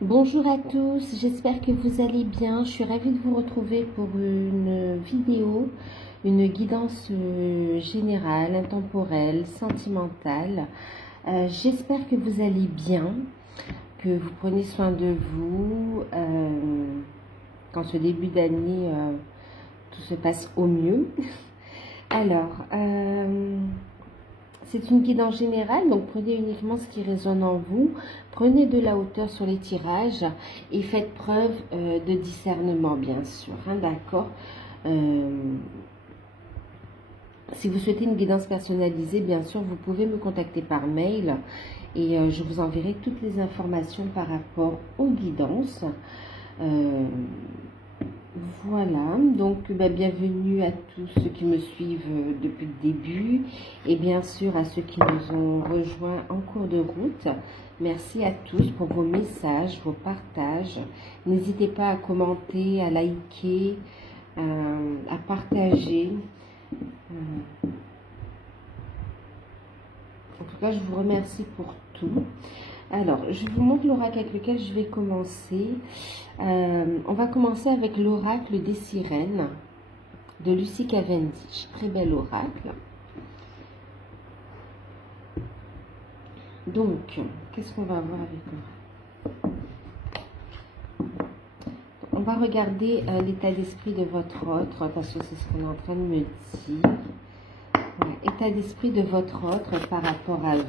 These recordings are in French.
Bonjour à tous, j'espère que vous allez bien. Je suis ravie de vous retrouver pour une vidéo, une guidance générale, intemporelle, sentimentale. J'espère que vous allez bien, que vous prenez soin de vous, qu'en ce début d'année, tout se passe au mieux. Alors, c'est une guidance générale, donc prenez uniquement ce qui résonne en vous, prenez de la hauteur sur les tirages et faites preuve de discernement, bien sûr, hein, d'accord. Si vous souhaitez une guidance personnalisée, bien sûr, vous pouvez me contacter par mail et je vous enverrai toutes les informations par rapport aux guidances. Voilà, donc bienvenue à tous ceux qui me suivent depuis le début et bien sûr à ceux qui nous ont rejoints en cours de route. Merci à tous pour vos messages, vos partages. N'hésitez pas à commenter, à liker, à partager. En tout cas, je vous remercie pour tout. Alors, je vous montre l'oracle avec lequel je vais commencer. On va commencer avec l'oracle des sirènes de Lucie Cavendish. Très bel oracle. Donc, qu'est-ce qu'on va voir avec l'oracle? On va regarder l'état d'esprit de votre autre, parce que c'est ce qu'on est en train de me dire. Voilà, état d'esprit de votre autre par rapport à vous.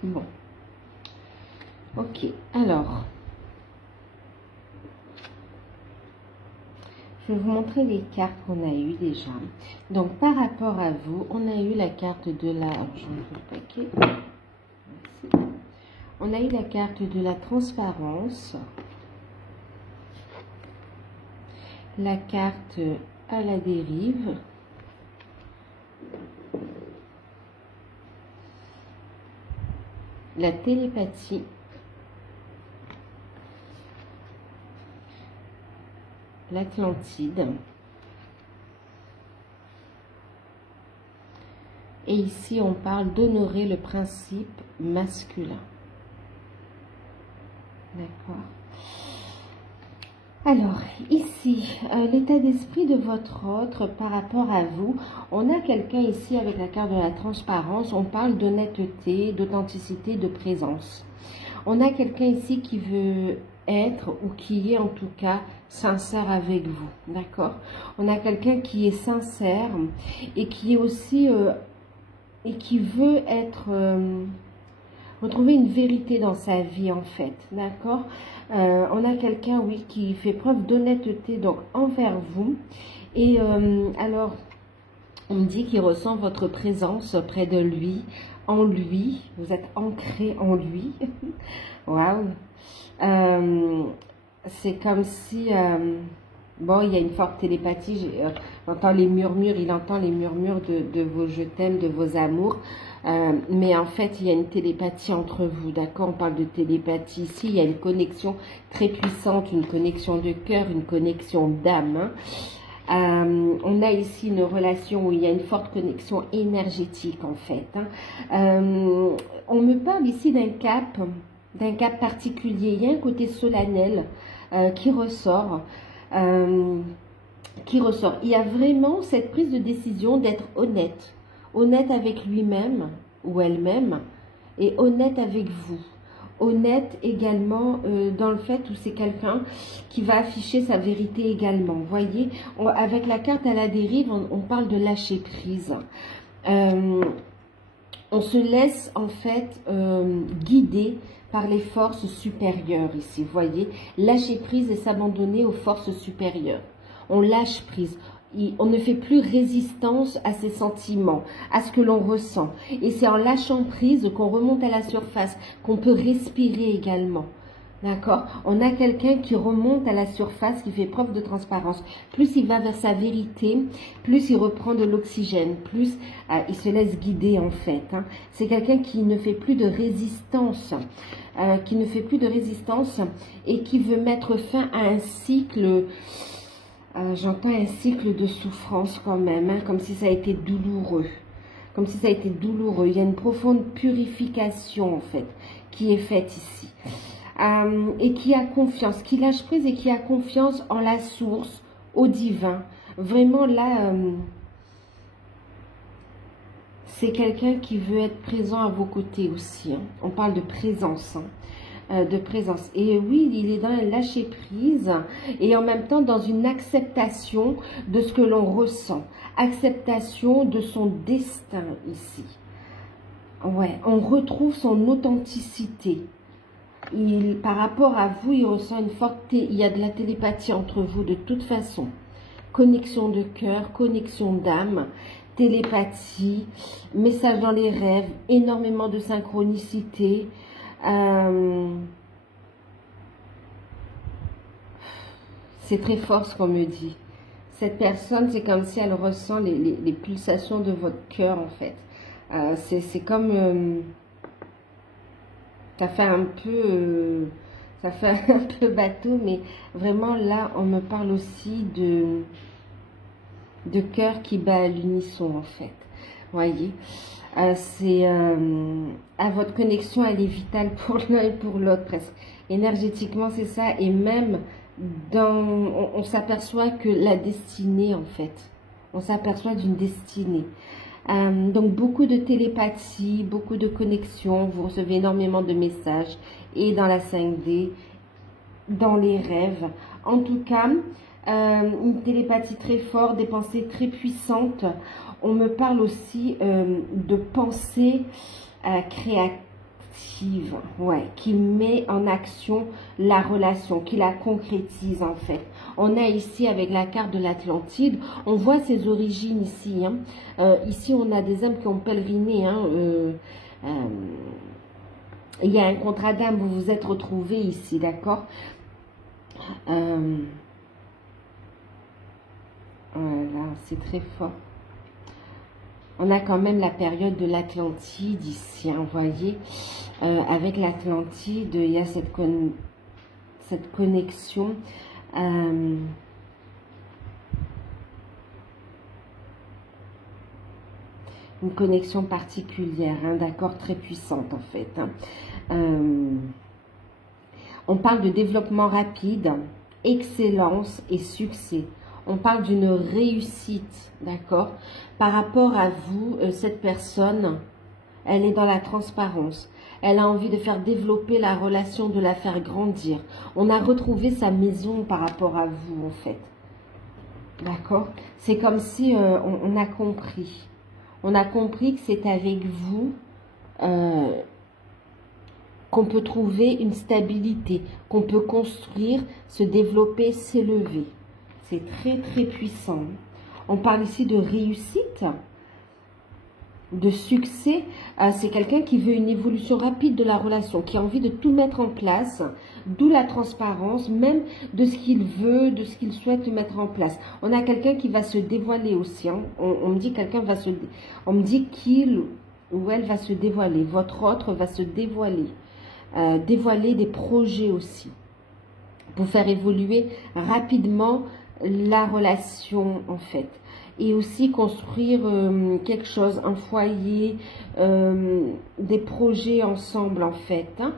Bon, ok, alors, je vais vous montrer les cartes qu'on a eues déjà. Donc, par rapport à vous, on a eu la carte de la... Je vais le paquet. Merci. On a eu la carte de la transparence, la carte à la dérive, la télépathie, l'Atlantide, et ici on parle d'honorer le principe masculin. D'accord. Alors, ici, l'état d'esprit de votre autre par rapport à vous. On a quelqu'un ici avec la carte de la transparence. On parle d'honnêteté, d'authenticité, de présence. On a quelqu'un ici qui veut être ou qui est en tout cas sincère avec vous. D'accord? On a quelqu'un qui est sincère et qui est aussi et qui veut être retrouver une vérité dans sa vie en fait, d'accord. On a quelqu'un, oui, qui fait preuve d'honnêteté donc envers vous. Et alors, on me dit qu'il ressent votre présence près de lui, en lui. Vous êtes ancré en lui. Waouh. C'est comme si, bon, il y a une forte télépathie. J'entends les murmures, il entend les murmures de vos je t'aime, de vos amours. Mais en fait, il y a une télépathie entre vous, d'accord? On parle de télépathie ici. Il y a une connexion très puissante, une connexion de cœur, une connexion d'âme. On a ici une relation où il y a une forte connexion énergétique en fait. On me parle ici d'un cap particulier. Il y a un côté solennel qui ressort. Il y a vraiment cette prise de décision d'être honnête. Honnête avec lui-même ou elle-même et honnête avec vous. Honnête également dans le fait où c'est quelqu'un qui va afficher sa vérité également. Vous voyez, avec la carte à la dérive, on parle de lâcher prise. On se laisse en fait guider par les forces supérieures ici. Vous voyez, lâcher prise et s'abandonner aux forces supérieures. On lâche prise. On ne fait plus résistance à ses sentiments, à ce que l'on ressent. Et c'est en lâchant prise qu'on remonte à la surface, qu'on peut respirer également. D'accord? On a quelqu'un qui remonte à la surface, qui fait preuve de transparence. Plus il va vers sa vérité, plus il reprend de l'oxygène, plus il se laisse guider en fait. C'est quelqu'un qui ne fait plus de résistance, et qui veut mettre fin à un cycle. J'entends un cycle de souffrance quand même, comme si ça a été douloureux. Comme si ça a été douloureux. Il y a une profonde purification en fait qui est faite ici. Et qui a confiance, qui lâche prise et qui a confiance en la source, au divin. Vraiment là, c'est quelqu'un qui veut être présent à vos côtés aussi. On parle de présence. De présence. Et oui, il est dans un lâcher prise et en même temps dans une acceptation de ce que l'on ressent. Acceptation de son destin ici. Ouais, on retrouve son authenticité. Par rapport à vous, il ressent une forte... Il y a de la télépathie entre vous de toute façon. Connexion de cœur, connexion d'âme, télépathie, message dans les rêves, énormément de synchronicité. C'est très fort ce qu'on me dit. Cette personne, c'est comme si elle ressent les pulsations de votre cœur en fait. C'est comme... ça fait un peu bateau, mais vraiment là, on me parle aussi de cœur qui bat à l'unisson en fait. Voyez, votre connexion, elle est vitale pour l'un et pour l'autre presque. Énergétiquement, c'est ça. Et même on s'aperçoit que la destinée en fait, on s'aperçoit d'une destinée. Donc beaucoup de télépathie, beaucoup de connexions, vous recevez énormément de messages et dans la 5D, dans les rêves. En tout cas, une télépathie très forte, des pensées très puissantes. On me parle aussi de pensées créatives, ouais, qui met en action la relation, qui la concrétise en fait. On a ici avec la carte de l'Atlantide, on voit ses origines ici. Ici, on a des âmes qui ont pèleriné. Il y a un contrat d'âme, vous vous êtes retrouvés ici, d'accord? Voilà, c'est très fort. On a quand même la période de l'Atlantide ici, vous voyez. Avec l'Atlantide, il y a cette connexion. Une connexion particulière, d'accord, très puissante en fait. On parle de développement rapide, excellence et succès. On parle d'une réussite, d'accord. Par rapport à vous, cette personne, elle est dans la transparence. Elle a envie de faire développer la relation, de la faire grandir. On a retrouvé sa maison par rapport à vous, en fait. D'accord? C'est comme si on a compris. On a compris que c'est avec vous qu'on peut trouver une stabilité, qu'on peut construire, se développer, s'élever. C'est très, très puissant. On parle ici de réussite, de succès. C'est quelqu'un qui veut une évolution rapide de la relation, qui a envie de tout mettre en place, d'où la transparence, même de ce qu'il veut, de ce qu'il souhaite mettre en place. On a quelqu'un qui va se dévoiler aussi. Hein. On me dit on me dit qu'il ou elle va se dévoiler. Votre autre va se dévoiler. Dévoiler des projets aussi, pour faire évoluer rapidement la relation en fait, et aussi construire quelque chose, un foyer, des projets ensemble en fait. Hein.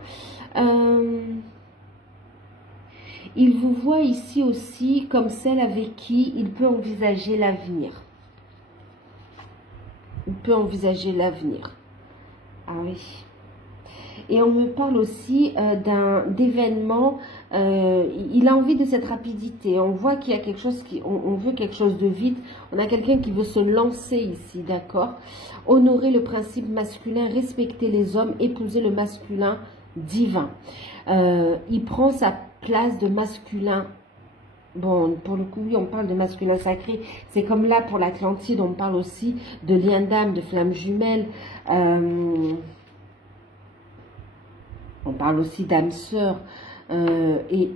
Il vous voit ici aussi comme celle avec qui il peut envisager l'avenir. Il peut envisager l'avenir. Ah oui. Et on me parle aussi d'événements, il a envie de cette rapidité. On voit qu'il y a quelque chose, on veut quelque chose de vite. On a quelqu'un qui veut se lancer ici, d'accord? Honorer le principe masculin, respecter les hommes, épouser le masculin divin. Il prend sa place de masculin. Bon, pour le coup, oui, on parle de masculin sacré. C'est comme là, pour l'Atlantide, on parle aussi de lien d'âme, de flamme jumelle. On parle aussi d'âme sœur et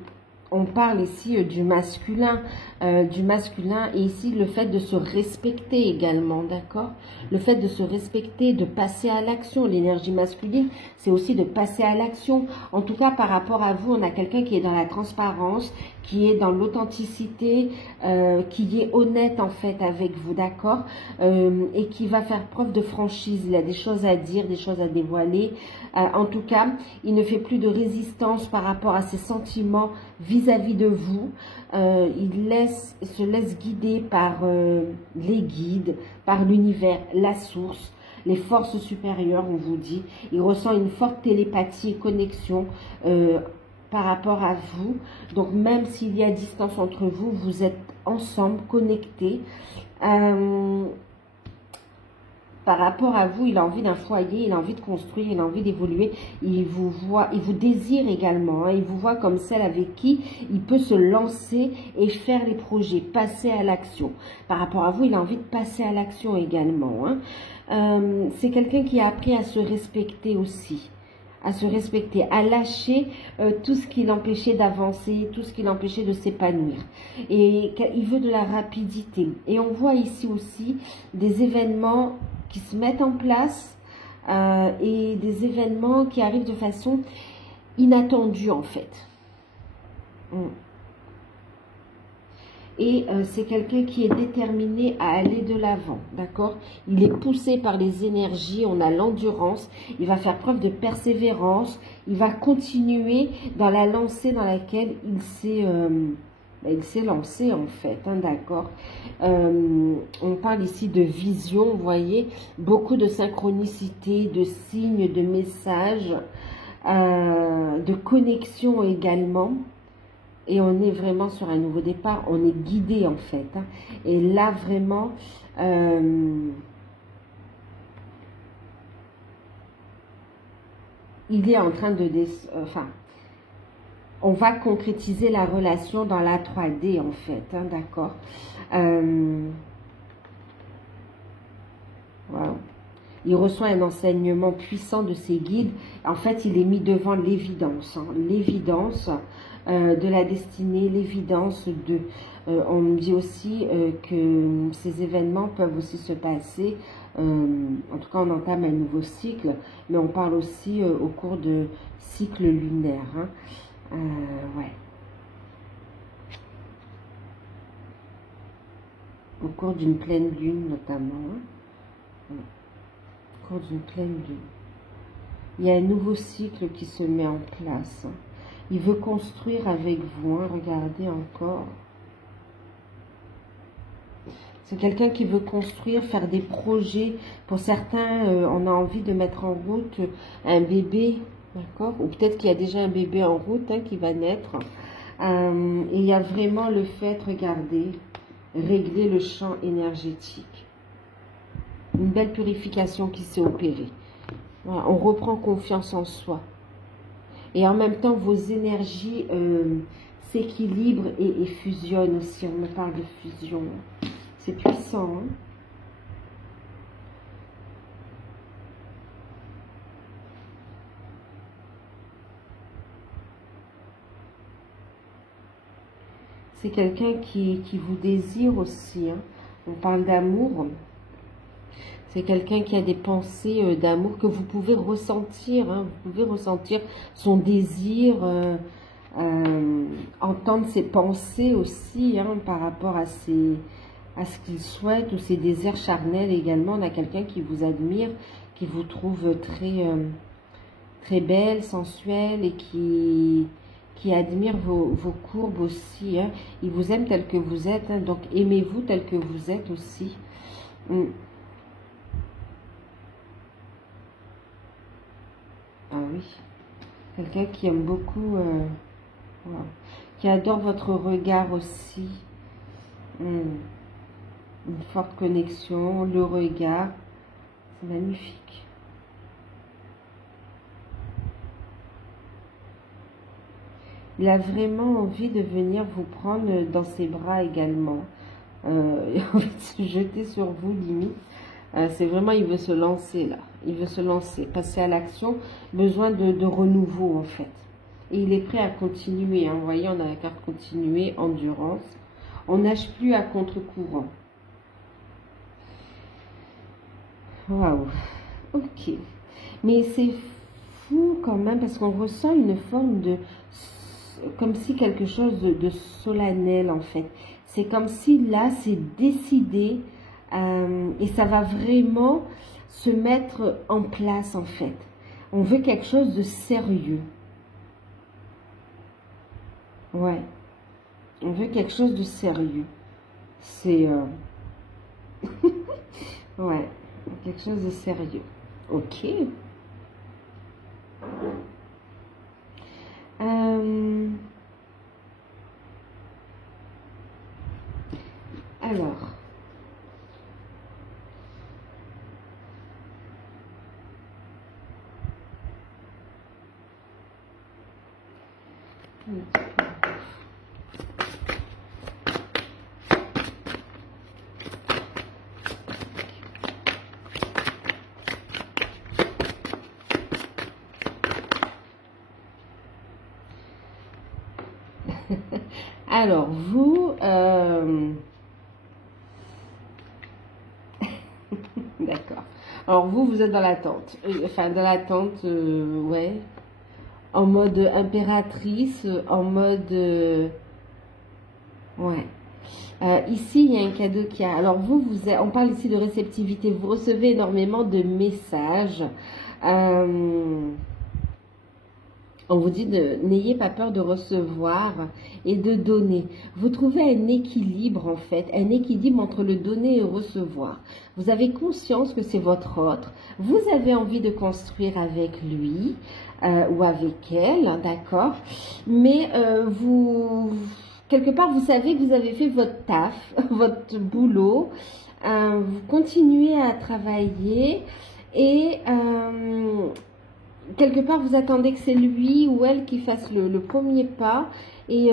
on parle ici du masculin et ici le fait de se respecter également, d'accord? Le fait de se respecter, de passer à l'action. L'énergie masculine, c'est aussi de passer à l'action. En tout cas, par rapport à vous, on a quelqu'un qui est dans la transparence, qui est dans l'authenticité, qui est honnête en fait avec vous, d'accord? Et qui va faire preuve de franchise. Il a des choses à dire, des choses à dévoiler. En tout cas, il ne fait plus de résistance par rapport à ses sentiments vis-à-vis de vous. Il se laisse guider par les guides, par l'univers, la source, les forces supérieures, on vous dit. Il ressent une forte télépathie et connexion par rapport à vous. Donc, même s'il y a distance entre vous, vous êtes ensemble, connectés. Par rapport à vous, il a envie d'un foyer, il a envie de construire, il a envie d'évoluer. Il vous voit, il vous désire également. Hein, il vous voit comme celle avec qui il peut se lancer et faire les projets, passer à l'action. Par rapport à vous, il a envie de passer à l'action également. Hein. C'est quelqu'un qui a appris à se respecter aussi. À se respecter, à lâcher tout ce qui l'empêchait d'avancer, tout ce qui l'empêchait de s'épanouir. Et il veut de la rapidité. Et on voit ici aussi des événements qui se mettent en place et des événements qui arrivent de façon inattendue en fait. Et c'est quelqu'un qui est déterminé à aller de l'avant, d'accord? Il est poussé par les énergies, on a l'endurance, il va faire preuve de persévérance, il va continuer dans la lancée dans laquelle il s'est lancé en fait, hein, d'accord? On parle ici de vision, vous voyez, beaucoup de synchronicité, de signes, de messages, de connexion également. Et on est vraiment sur un nouveau départ, on est guidé en fait. Hein. Et là vraiment, il est en train de... on va concrétiser la relation dans la 3D en fait, hein, d'accord. Voilà. Il reçoit un enseignement puissant de ses guides. En fait, il est mis devant l'évidence, hein, l'évidence de la destinée, l'évidence de... on me dit aussi que ces événements peuvent aussi se passer, en tout cas on entame un nouveau cycle, mais on parle aussi au cours de cycles lunaires. Hein. Ouais. Au cours d'une pleine lune notamment. Hein. Au cours d'une pleine lune. Il y a un nouveau cycle qui se met en place. Il veut construire avec vous, hein, regardez encore. C'est quelqu'un qui veut construire, faire des projets. Pour certains, on a envie de mettre en route un bébé, d'accord? Ou peut-être qu'il y a déjà un bébé en route hein, qui va naître. Et il y a vraiment le fait, regardez, régler le champ énergétique. une belle purification qui s'est opérée. Voilà, on reprend confiance en soi. Et en même temps, vos énergies s'équilibrent et fusionnent aussi. On me parle de fusion. C'est puissant, hein? C'est quelqu'un qui vous désire aussi, hein. On parle d'amour. C'est quelqu'un qui a des pensées d'amour que vous pouvez ressentir, hein. Vous pouvez ressentir son désir, entendre ses pensées aussi, hein, par rapport à ce qu'il souhaite, ou ses désirs charnels également. On a quelqu'un qui vous admire, qui vous trouve très belle, sensuelle, et qui admire vos courbes aussi, hein. Il vous aime tel que vous êtes, hein, donc aimez-vous tel que vous êtes aussi. Ah oui, quelqu'un qui aime beaucoup, voilà, qui adore votre regard aussi. Une forte connexion, le regard, c'est magnifique. Il a vraiment envie de venir vous prendre dans ses bras également. Il a envie de se jeter sur vous, limite. C'est vraiment, il veut se lancer là. Il veut se lancer, passer à l'action. Besoin de renouveau en fait. Et il est prêt à continuer, hein. Vous voyez, on a la carte continuer, endurance. On nage plus à contre-courant. Waouh. Ok. Mais c'est fou quand même parce qu'on ressent une forme de... comme si quelque chose de solennel en fait. C'est comme si là, c'est décidé et ça va vraiment se mettre en place en fait. On veut quelque chose de sérieux. Ouais. On veut quelque chose de sérieux. C'est... ouais. Quelque chose de sérieux. Ok. Alors. Alors, vous... D'accord. Alors, vous êtes dans l'attente. Enfin, dans l'attente, ouais. En mode impératrice, en mode... ouais. Ici, il y a un cadeau qui a... Alors, on parle ici de réceptivité. Vous recevez énormément de messages. On vous dit n'ayez pas peur de recevoir et de donner. Vous trouvez un équilibre en fait, un équilibre entre le donner et recevoir. Vous avez conscience que c'est votre autre. Vous avez envie de construire avec lui ou avec elle, d'accord. Mais quelque part, vous savez que vous avez fait votre taf, votre boulot. Vous continuez à travailler et... quelque part, vous attendez que c'est lui ou elle qui fasse le premier pas et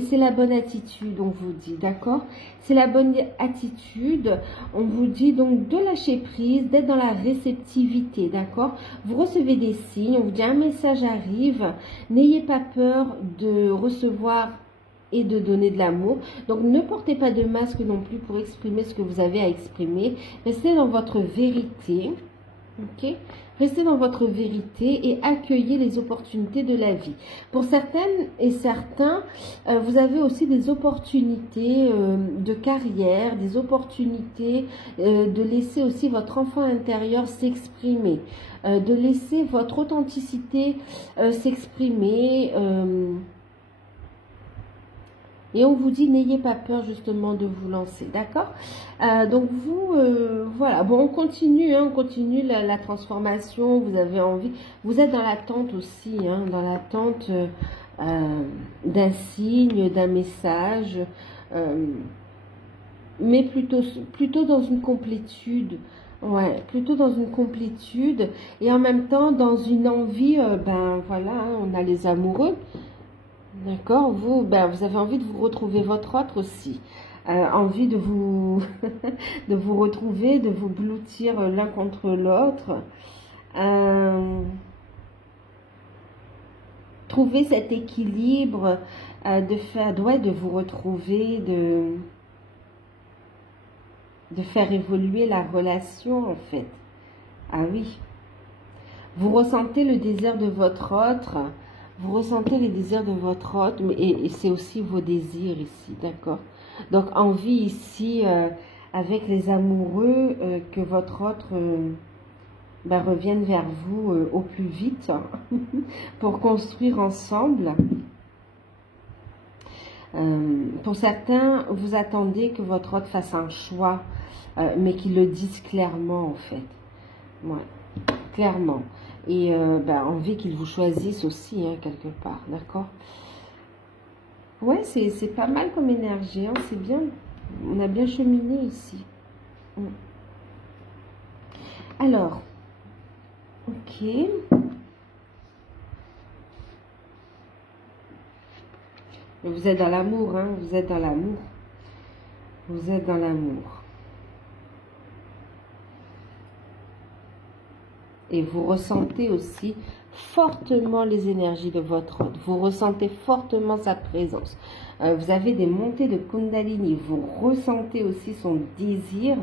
c'est la bonne attitude, on vous dit, d'accord? C'est la bonne attitude, on vous dit donc de lâcher prise, d'être dans la réceptivité, d'accord? Vous recevez des signes, on vous dit un message arrive, n'ayez pas peur de recevoir et de donner de l'amour. Donc, ne portez pas de masque non plus pour exprimer ce que vous avez à exprimer. Restez dans votre vérité, ok? Restez dans votre vérité et accueillez les opportunités de la vie. Pour certaines et certains, vous avez aussi des opportunités de carrière, des opportunités de laisser aussi votre enfant intérieur s'exprimer, de laisser votre authenticité s'exprimer. Et on vous dit, n'ayez pas peur justement de vous lancer, d'accord? Donc vous, voilà, bon, on continue la transformation, vous avez envie, vous êtes dans l'attente aussi, hein, dans l'attente d'un signe, d'un message. mais plutôt dans une complétude. Ouais, plutôt dans une complétude et en même temps dans une envie, ben voilà, hein, on a les amoureux, d'accord, vous, ben, vous avez envie de vous retrouver votre autre aussi, envie de vous, de vous retrouver, de vous blottir l'un contre l'autre, trouver cet équilibre, de faire, ouais, de vous retrouver, de faire évoluer la relation en fait. Ah oui, vous ressentez le désir de votre autre, vous ressentez les désirs de votre autre, et c'est aussi vos désirs ici, d'accord? Donc envie ici, avec les amoureux, que votre autre ben, revienne vers vous au plus vite pour construire ensemble. Pour certains, vous attendez que votre autre fasse un choix, mais qu'il le dise clairement en fait. Ouais, clairement. Et ben, envie qu'il vous choisisse aussi, hein, quelque part, d'accord? Ouais, c'est pas mal comme énergie, hein, c'est bien. On a bien cheminé ici. Alors, ok. Vous êtes dans l'amour, hein, vous êtes dans l'amour. Vous êtes dans l'amour. Et vous ressentez aussi fortement les énergies de votre hôte. Vous ressentez fortement sa présence. Vous avez des montées de Kundalini. Vous ressentez aussi son désir.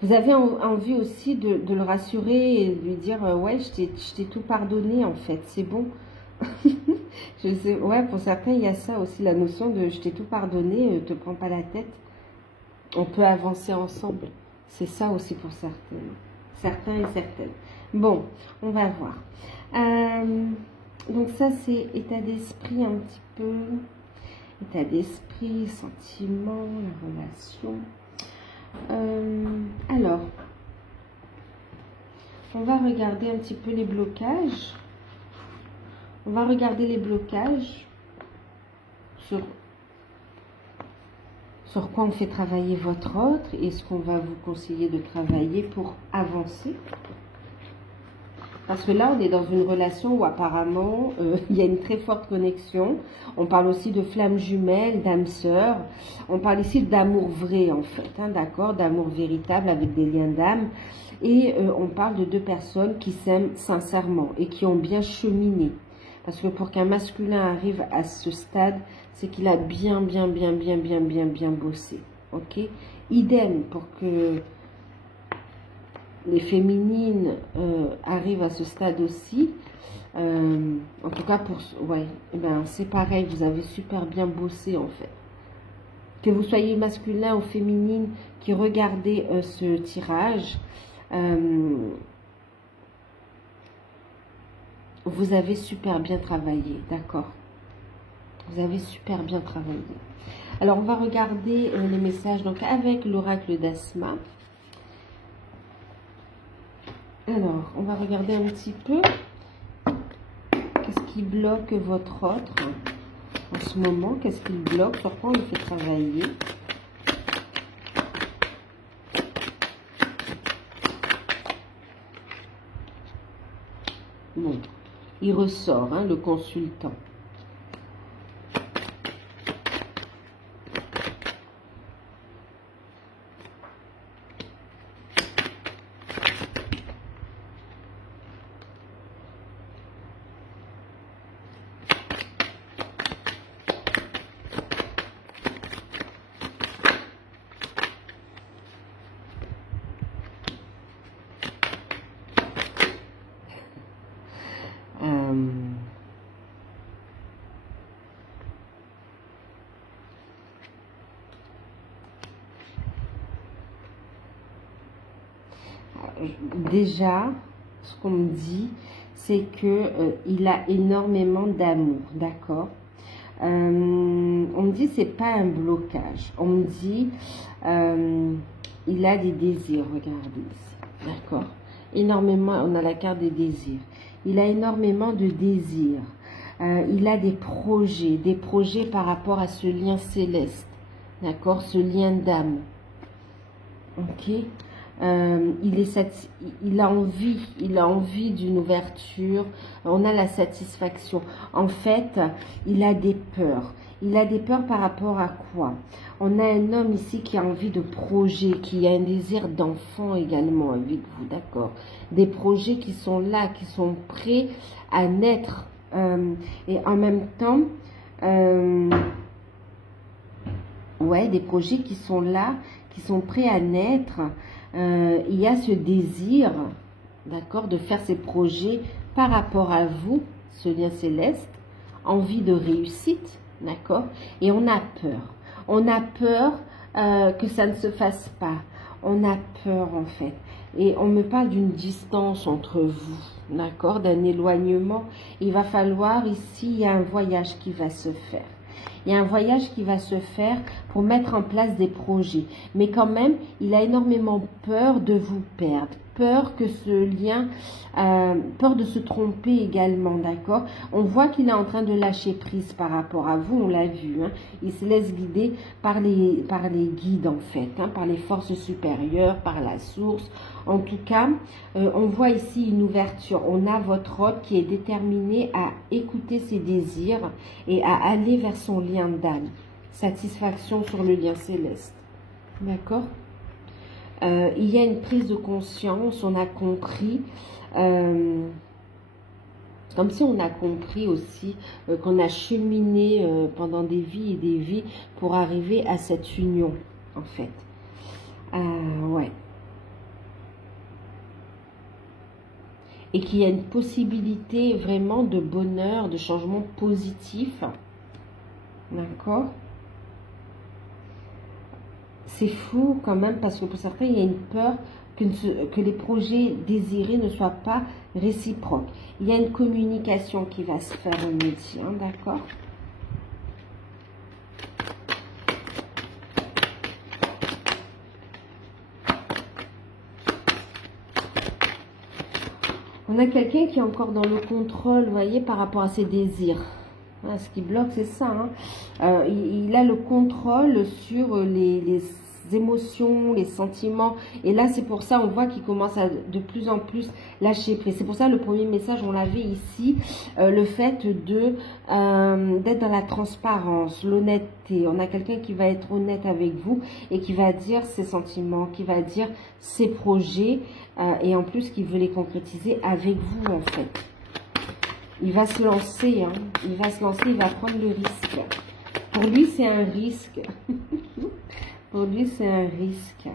Vous avez envie aussi de le rassurer et de lui dire ouais, je t'ai tout pardonné en fait, c'est bon. Je sais, ouais, pour certains, il y a ça aussi, la notion de je t'ai tout pardonné, te prends pas la tête. On peut avancer ensemble. C'est ça aussi pour certains et certaines. Bon, on va voir. Donc ça, c'est état d'esprit un petit peu. État d'esprit, sentiment, la relation. Alors, on va regarder un petit peu les blocages. On va regarder les blocages sur quoi on fait travailler votre autre et ce qu'on va vous conseiller de travailler pour avancer. Parce que là, on est dans une relation où apparemment, il y a une très forte connexion. On parle aussi de flammes jumelles, d'âmes sœurs. On parle ici d'amour vrai, en fait, hein, d'accord, d'amour véritable avec des liens d'âme. Et on parle de deux personnes qui s'aiment sincèrement et qui ont bien cheminé. Parce que pour qu'un masculin arrive à ce stade, c'est qu'il a bien bossé. Ok? Idem pour que les féminines arrivent à ce stade aussi. En tout cas, ouais, eh ben, c'est pareil, vous avez super bien bossé en fait. Que vous soyez masculin ou féminine qui regardez ce tirage, vous avez super bien travaillé, d'accord? Vous avez super bien travaillé. Alors, on va regarder les messages donc avec l'oracle d'Asma. Alors, on va regarder un petit peu qu'est-ce qui bloque votre autre en ce moment. Qu'est-ce qu'il bloque? Sur quoi on le fait travailler? Bon, il ressort, hein, le consultant. Déjà, ce qu'on me dit, c'est que il a énormément d'amour, d'accord? On me dit c'est pas un blocage. On me dit il a des désirs. Regardez ici, d'accord? Énormément. On a la carte des désirs. Il a énormément de désirs. il a des projets par rapport à ce lien céleste, d'accord, ce lien d'âme. Ok, il a envie d'une ouverture, on a la satisfaction. En fait, il a des peurs. Il a des peurs par rapport à quoi? On a un homme ici qui a envie de projet, qui a un désir d'enfant également avec vous, d'accord? Des projets qui sont là, qui sont prêts à naître. Et en même temps, ouais, des projets qui sont là, qui sont prêts à naître. Il y a ce désir, d'accord, de faire ces projets par rapport à vous, ce lien céleste, envie de réussite, d'accord, et on a peur. On a peur que ça ne se fasse pas. On a peur en fait. Et on me parle d'une distance entre vous, d'accord, d'un éloignement. Il va falloir ici, il y a un voyage qui va se faire. Il y a un voyage qui va se faire pour mettre en place des projets. Mais quand même, il a énormément peur de vous perdre. Peur que ce lien, peur de se tromper également, d'accord? On voit qu'il est en train de lâcher prise par rapport à vous, on l'a vu. Hein? Il se laisse guider par les guides en fait, hein? Par les forces supérieures, par la source. En tout cas, on voit ici une ouverture. On a votre hôte qui est déterminé à écouter ses désirs et à aller vers son lien d'âme. Satisfaction sur le lien céleste. D'accord? Il y a une prise de conscience, on a compris, comme si on a compris aussi qu'on a cheminé pendant des vies et des vies pour arriver à cette union, en fait. Ouais. Et qu'il y a une possibilité vraiment de bonheur, de changement positif. D'accord? C'est fou quand même parce que pour certains, il y a une peur que les projets désirés ne soient pas réciproques. Il y a une communication qui va se faire au métier, hein, d'accord? On a quelqu'un qui est encore dans le contrôle, vous voyez, par rapport à ses désirs. Hein, ce qui bloque, c'est ça. Hein. Il a le contrôle sur les émotions, les sentiments. Et là, c'est pour ça, on voit qu'il commence à de plus en plus lâcher prise. C'est pour ça, le premier message, on l'avait ici, le fait d'être dans la transparence, l'honnêteté. On a quelqu'un qui va être honnête avec vous et qui va dire ses sentiments, qui va dire ses projets et en plus, qui veut les concrétiser avec vous, en fait. Il va se lancer, hein. Il va se lancer, il va prendre le risque. Pour lui, c'est un risque. Pour lui, c'est un risque.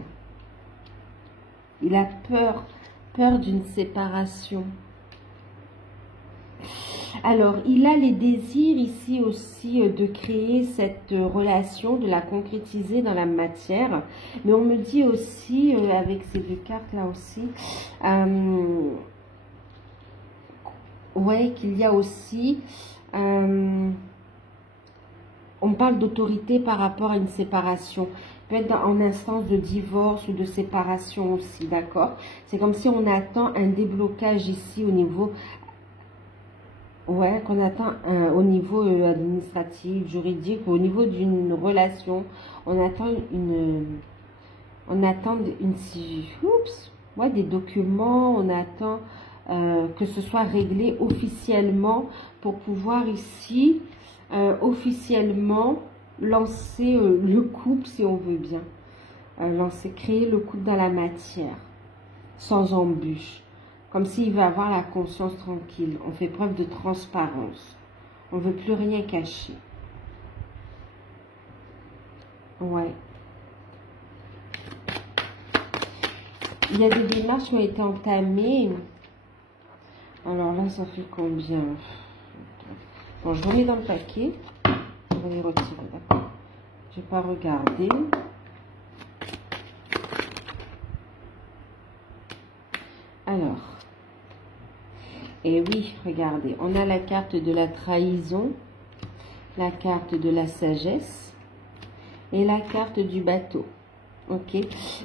Il a peur d'une séparation. Alors, il a les désirs ici aussi de créer cette relation, de la concrétiser dans la matière. Mais on me dit aussi, avec ces deux cartes là aussi, ouais, qu'il y a aussi, on parle d'autorité par rapport à une séparation. Peut-être en instance de divorce ou de séparation aussi, d'accord? C'est comme si on attend un déblocage ici au niveau, ouais, qu'on attend au niveau administratif, juridique, au niveau d'une relation. On attend oups, ouais, des documents, on attend que ce soit réglé officiellement pour pouvoir ici officiellement lancer le couple, si on veut bien, créer le couple dans la matière, sans embûche, comme s'il veut avoir la conscience tranquille. On fait preuve de transparence, on ne veut plus rien cacher. Ouais. Il y a des démarches qui ont été entamées. Alors là, ça fait combien? Bon, je remets dans le paquet. Je vais les retirer, d'accord? Je n'ai pas regardé. Alors. Et oui, regardez. On a la carte de la trahison, la carte de la sagesse et la carte du bateau. Ok?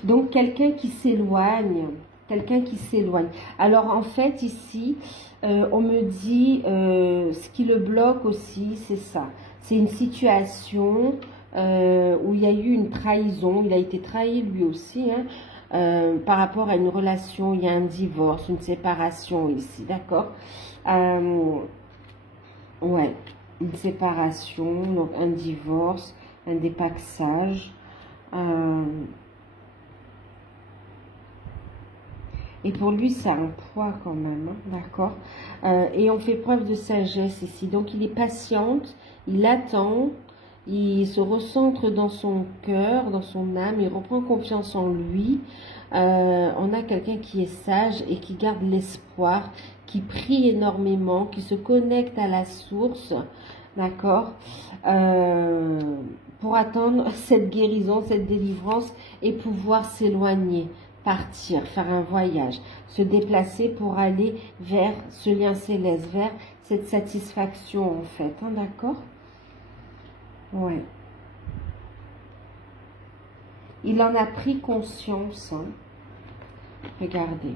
Donc, quelqu'un qui s'éloigne. quelqu'un qui s'éloigne. Alors en fait ici, on me dit, ce qui le bloque aussi, c'est ça. C'est une situation où il y a eu une trahison, il a été trahi lui aussi, hein, par rapport à une relation, il y a un divorce, une séparation ici, d'accord? Ouais, une séparation, donc un divorce, un dépaxage. Et pour lui, ça a un poids quand même, hein, d'accord? Et on fait preuve de sagesse ici. Donc, il est patiente, il attend, il se recentre dans son cœur, dans son âme, il reprend confiance en lui. On a quelqu'un qui est sage et qui garde l'espoir, qui prie énormément, qui se connecte à la source, d'accord? Pour attendre cette guérison, cette délivrance et pouvoir s'éloigner. Partir, faire un voyage, se déplacer pour aller vers ce lien céleste, vers cette satisfaction en fait, hein, d'accord? Ouais. Il en a pris conscience, hein. Regardez.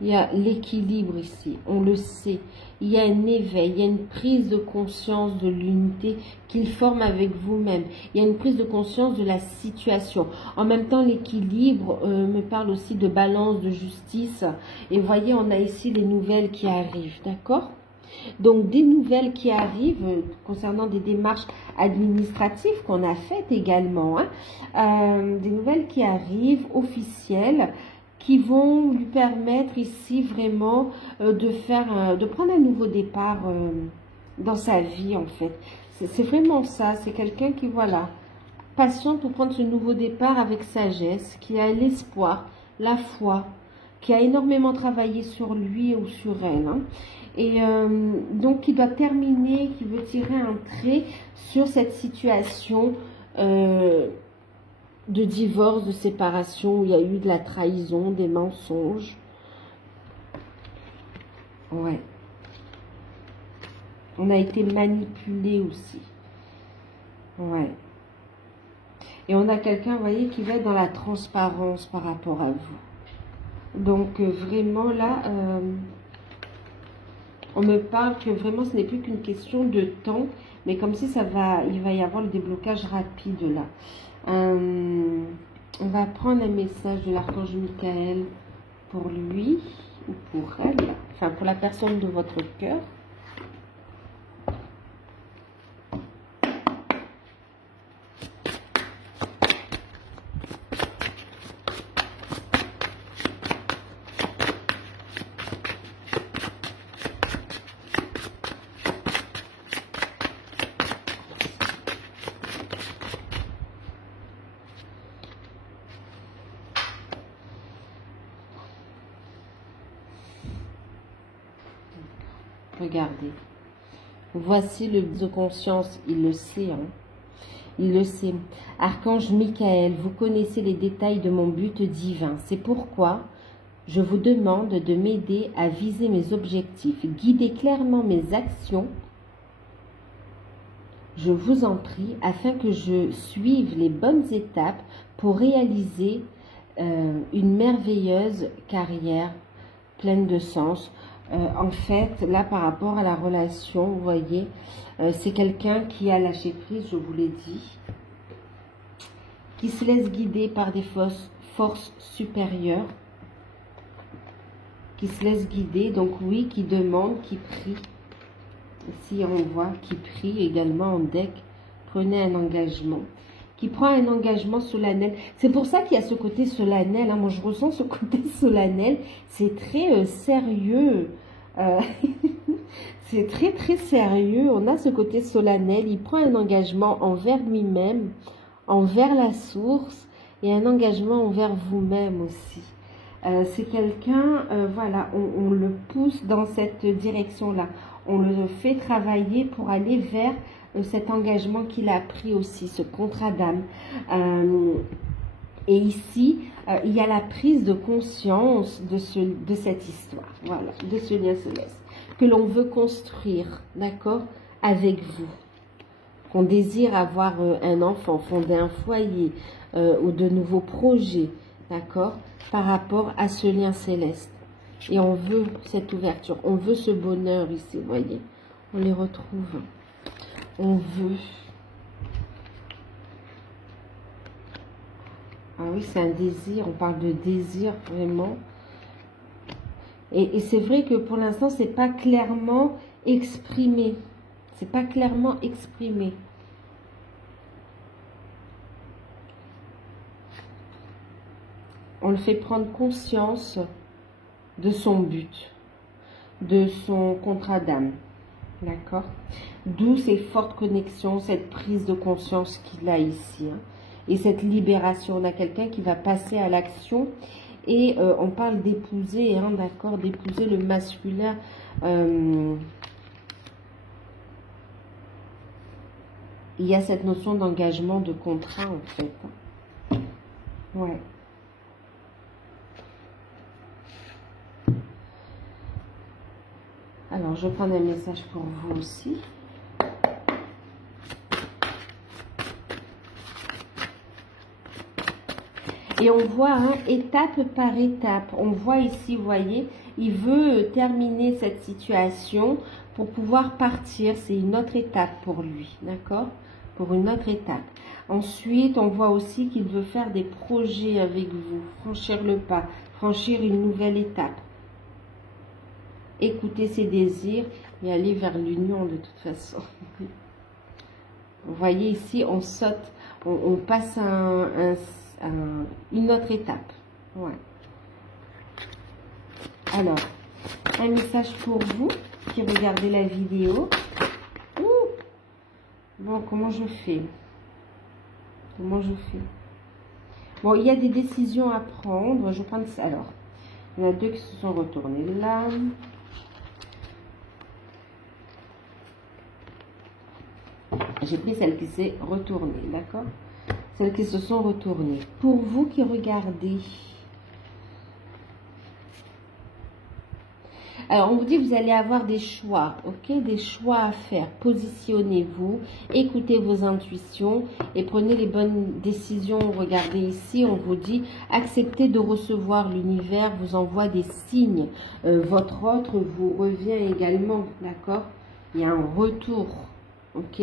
Il y a l'équilibre ici, on le sait. Il y a un éveil, il y a une prise de conscience de l'unité qu'il forme avec vous-même. Il y a une prise de conscience de la situation. En même temps, l'équilibre me parle aussi de balance, de justice. Et voyez, on a ici les nouvelles qui arrivent, d'accord? Donc, des nouvelles qui arrivent concernant des démarches administratives qu'on a faites également. Hein, des nouvelles qui arrivent, officielles, qui vont lui permettre ici vraiment de prendre un nouveau départ dans sa vie en fait. C'est vraiment ça, c'est quelqu'un qui, voilà, patient pour prendre ce nouveau départ avec sagesse, qui a l'espoir, la foi, qui a énormément travaillé sur lui ou sur elle. Hein. Et donc qui doit terminer, qui veut tirer un trait sur cette situation de divorce, de séparation, où il y a eu de la trahison, des mensonges. Ouais. On a été manipulé aussi. Ouais. Et on a quelqu'un, vous voyez, qui va être dans la transparence par rapport à vous. Donc, vraiment, là, on me parle que vraiment, ce n'est plus qu'une question de temps, mais comme si il va y avoir le déblocage rapide, là. On va prendre un message de l'archange Michael pour lui ou pour elle, enfin pour la personne de votre cœur. Regardez, voici le de conscience, il le sait, hein. Il le sait. Archange Michael, vous connaissez les détails de mon but divin. C'est pourquoi je vous demande de m'aider à viser mes objectifs, guider clairement mes actions. Je vous en prie, afin que je suive les bonnes étapes pour réaliser une merveilleuse carrière pleine de sens. En fait, là, par rapport à la relation, vous voyez, c'est quelqu'un qui a lâché prise, je vous l'ai dit, qui se laisse guider par des forces supérieures, qui se laisse guider, donc oui, qui demande, qui prie. Ici, on voit qui prie également en deck, prenez un engagement, qui prend un engagement solennel. C'est pour ça qu'il y a ce côté solennel, hein. Moi, je ressens ce côté solennel, c'est très sérieux. C'est très très sérieux, on a ce côté solennel, il prend un engagement envers lui-même, envers la source et un engagement envers vous-même aussi. C'est quelqu'un, voilà, on le pousse dans cette direction-là, on le fait travailler pour aller vers cet engagement qu'il a pris aussi, ce contrat d'âme. Et ici, il y a la prise de conscience de cette histoire, voilà, de ce lien céleste, que l'on veut construire, d'accord, avec vous. Qu'on désire avoir un enfant, fonder un foyer ou de nouveaux projets, d'accord, par rapport à ce lien céleste. Et on veut cette ouverture, on veut ce bonheur ici, vous voyez, on les retrouve, on veut. Ah oui, c'est un désir, on parle de désir vraiment. Et c'est vrai que pour l'instant, c'est pas clairement exprimé. C'est pas clairement exprimé. On le fait prendre conscience de son but, de son contrat d'âme. D'accord? D'où ces fortes connexions, cette prise de conscience qu'il a ici. Hein, et cette libération. On a quelqu'un qui va passer à l'action. Et on parle d'épouser, hein, d'accord? D'épouser le masculin. Il y a cette notion d'engagement, de contrat, en fait. Ouais. Alors, je vais prendre un message pour vous aussi. Et on voit, hein, étape par étape. On voit ici, vous voyez, il veut terminer cette situation pour pouvoir partir. C'est une autre étape pour lui, d'accord? Pour une autre étape. Ensuite, on voit aussi qu'il veut faire des projets avec vous, franchir le pas, franchir une nouvelle étape. Écouter ses désirs et aller vers l'union de toute façon. Vous voyez ici, on saute, on passe une autre étape. Ouais. Alors, un message pour vous qui regardez la vidéo. Ouh. Bon, comment je fais? Comment je fais? Bon, il y a des décisions à prendre. Je prends ça. Alors, il y en a deux qui se sont retournés là. J'ai pris celle qui s'est retournée, d'accord? Celles qui se sont retournées. Pour vous qui regardez, alors on vous dit que vous allez avoir des choix, ok? Des choix à faire. Positionnez-vous, écoutez vos intuitions et prenez les bonnes décisions. Regardez ici, on vous dit acceptez de recevoir. L'univers vous envoie des signes. Votre autre vous revient également, d'accord? Il y a un retour. Ok,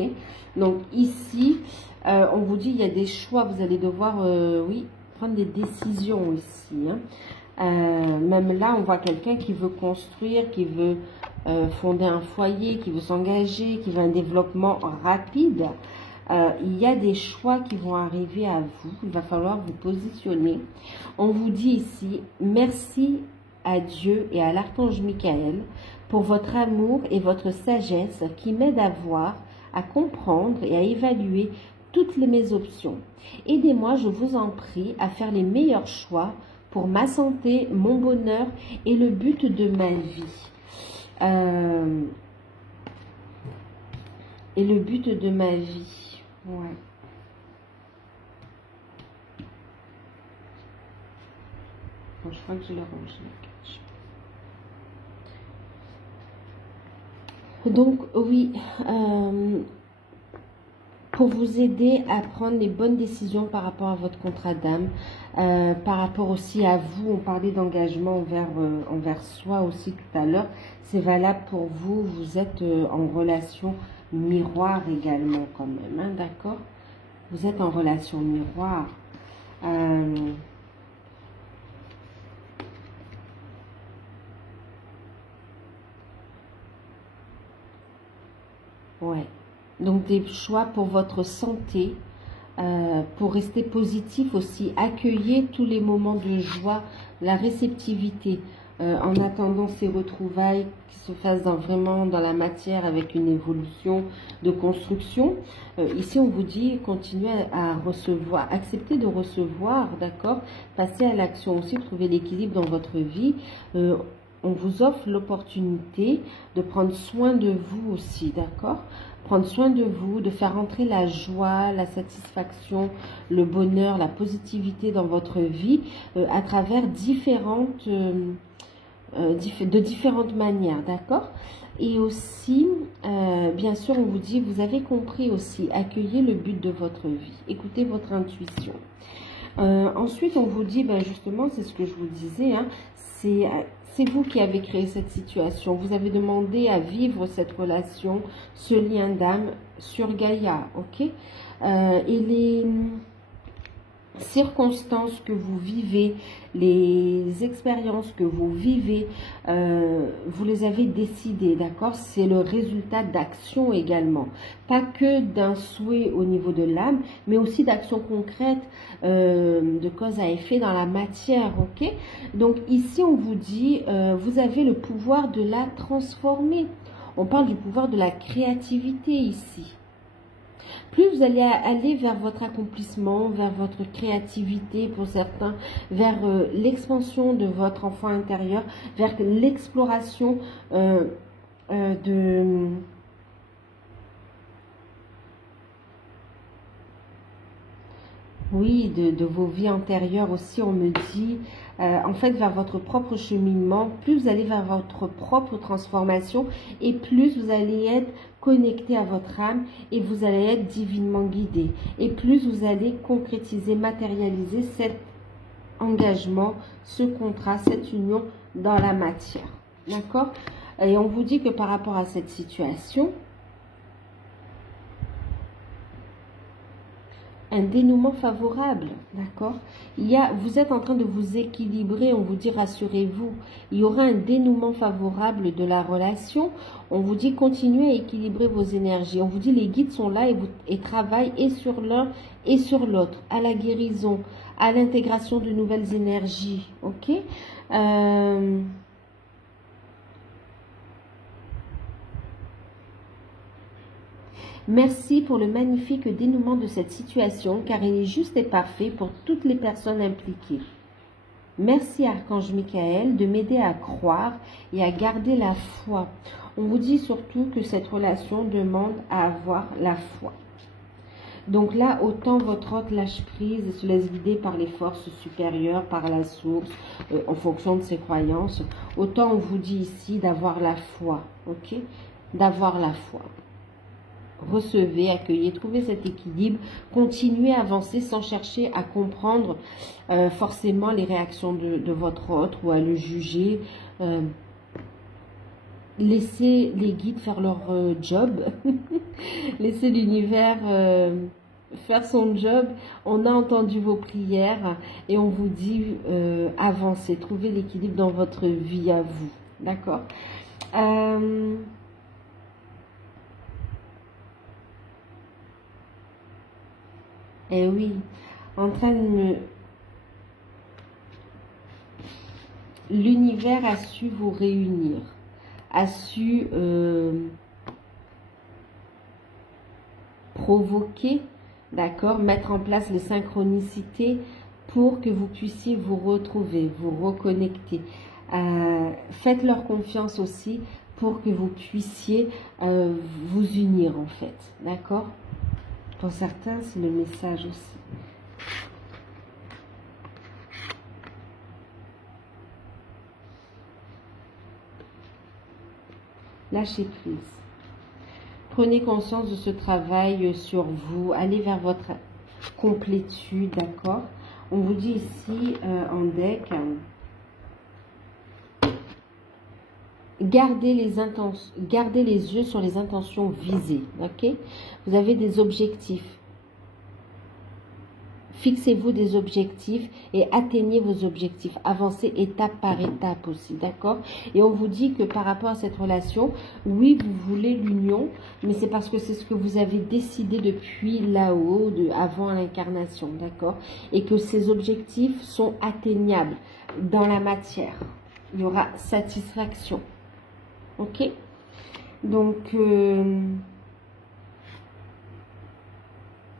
donc ici, on vous dit il y a des choix, vous allez devoir, oui, prendre des décisions ici. Hein. Même là, on voit quelqu'un qui veut construire, qui veut fonder un foyer, qui veut s'engager, qui veut un développement rapide. Il y a des choix qui vont arriver à vous, il va falloir vous positionner. On vous dit ici, merci à Dieu et à l'archange Michael pour votre amour et votre sagesse qui m'aident à voir, à comprendre et à évaluer toutes mes options. Aidez-moi, je vous en prie, à faire les meilleurs choix pour ma santé, mon bonheur et le but de ma vie. Et le but de ma vie. Ouais. Bon, je crois que je le range. Donc, oui, pour vous aider à prendre les bonnes décisions par rapport à votre contrat d'âme, par rapport aussi à vous, on parlait d'engagement envers soi aussi tout à l'heure, c'est valable pour vous, vous êtes en relation miroir également quand même, hein, d'accord? Vous êtes en relation miroir. Ouais. Donc des choix pour votre santé, pour rester positif aussi. Accueillez tous les moments de joie, la réceptivité, en attendant ces retrouvailles qui se fassent vraiment dans la matière avec une évolution de construction. Ici, on vous dit continuez à recevoir, acceptez de recevoir, d'accord? Passez à l'action aussi, trouver l'équilibre dans votre vie. On vous offre l'opportunité de prendre soin de vous aussi, d'accord? Prendre soin de vous, de faire entrer la joie, la satisfaction, le bonheur, la positivité dans votre vie à travers de différentes manières, d'accord? Et aussi, bien sûr, on vous dit, vous avez compris aussi, accueillez le but de votre vie, écoutez votre intuition. Ensuite, on vous dit, ben justement, c'est ce que je vous disais, hein, c'est vous qui avez créé cette situation. Vous avez demandé à vivre cette relation, ce lien d'âme sur Gaïa, ok? Et les circonstances que vous vivez, les expériences que vous vivez, vous les avez décidées, d'accord? C'est le résultat d'actions également. Pas que d'un souhait au niveau de l'âme, mais aussi d'actions concrètes, de cause à effet dans la matière, ok? Donc ici, on vous dit, vous avez le pouvoir de la transformer. On parle du pouvoir de la créativité ici. Plus vous allez aller vers votre accomplissement, vers votre créativité pour certains, vers l'expansion de votre enfant intérieur, vers l'exploration de... Oui, de vos vies antérieures aussi, on me dit, en fait, vers votre propre cheminement, plus vous allez vers votre propre transformation et plus vous allez être connecté à votre âme et vous allez être divinement guidé. Et plus vous allez concrétiser, matérialiser cet engagement, ce contrat, cette union dans la matière. D'accord? Et on vous dit que par rapport à cette situation, un dénouement favorable, d'accord? Vous êtes en train de vous équilibrer, on vous dit rassurez-vous, il y aura un dénouement favorable de la relation, on vous dit continuez à équilibrer vos énergies, on vous dit les guides sont là et travaillent et sur l'un et sur l'autre, à la guérison, à l'intégration de nouvelles énergies, ok? Merci pour le magnifique dénouement de cette situation, car il est juste et parfait pour toutes les personnes impliquées. Merci Archange Michael de m'aider à croire et à garder la foi. On vous dit surtout que cette relation demande à avoir la foi. Donc là, autant votre hôte lâche prise et se laisse guider par les forces supérieures, par la source, en fonction de ses croyances, autant on vous dit ici d'avoir la foi, ok? D'avoir la foi. Recevez, accueillez, trouvez cet équilibre, continuez à avancer sans chercher à comprendre forcément les réactions de votre autre ou à le juger. Laissez les guides faire leur job, laissez l'univers faire son job. On a entendu vos prières et on vous dit avancez, trouvez l'équilibre dans votre vie à vous, d'accord? Eh oui, en train de... L'univers a su vous réunir, a su provoquer, d'accord, mettre en place les synchronicités pour que vous puissiez vous retrouver, vous reconnecter. Faites leur confiance aussi pour que vous puissiez vous unir en fait, d'accord? Pour certains, c'est le message aussi. Lâchez prise. Prenez conscience de ce travail sur vous. Allez vers votre complétude, d'accord? On vous dit ici en deck, gardez les yeux sur les intentions visées, ok? Vous avez des objectifs. Fixez-vous des objectifs et atteignez vos objectifs. Avancez étape par étape aussi, d'accord? Et on vous dit que par rapport à cette relation, oui, vous voulez l'union, mais c'est parce que c'est ce que vous avez décidé depuis là-haut, avant l'incarnation, d'accord? Et que ces objectifs sont atteignables dans la matière. Il y aura satisfaction, ok? Donc...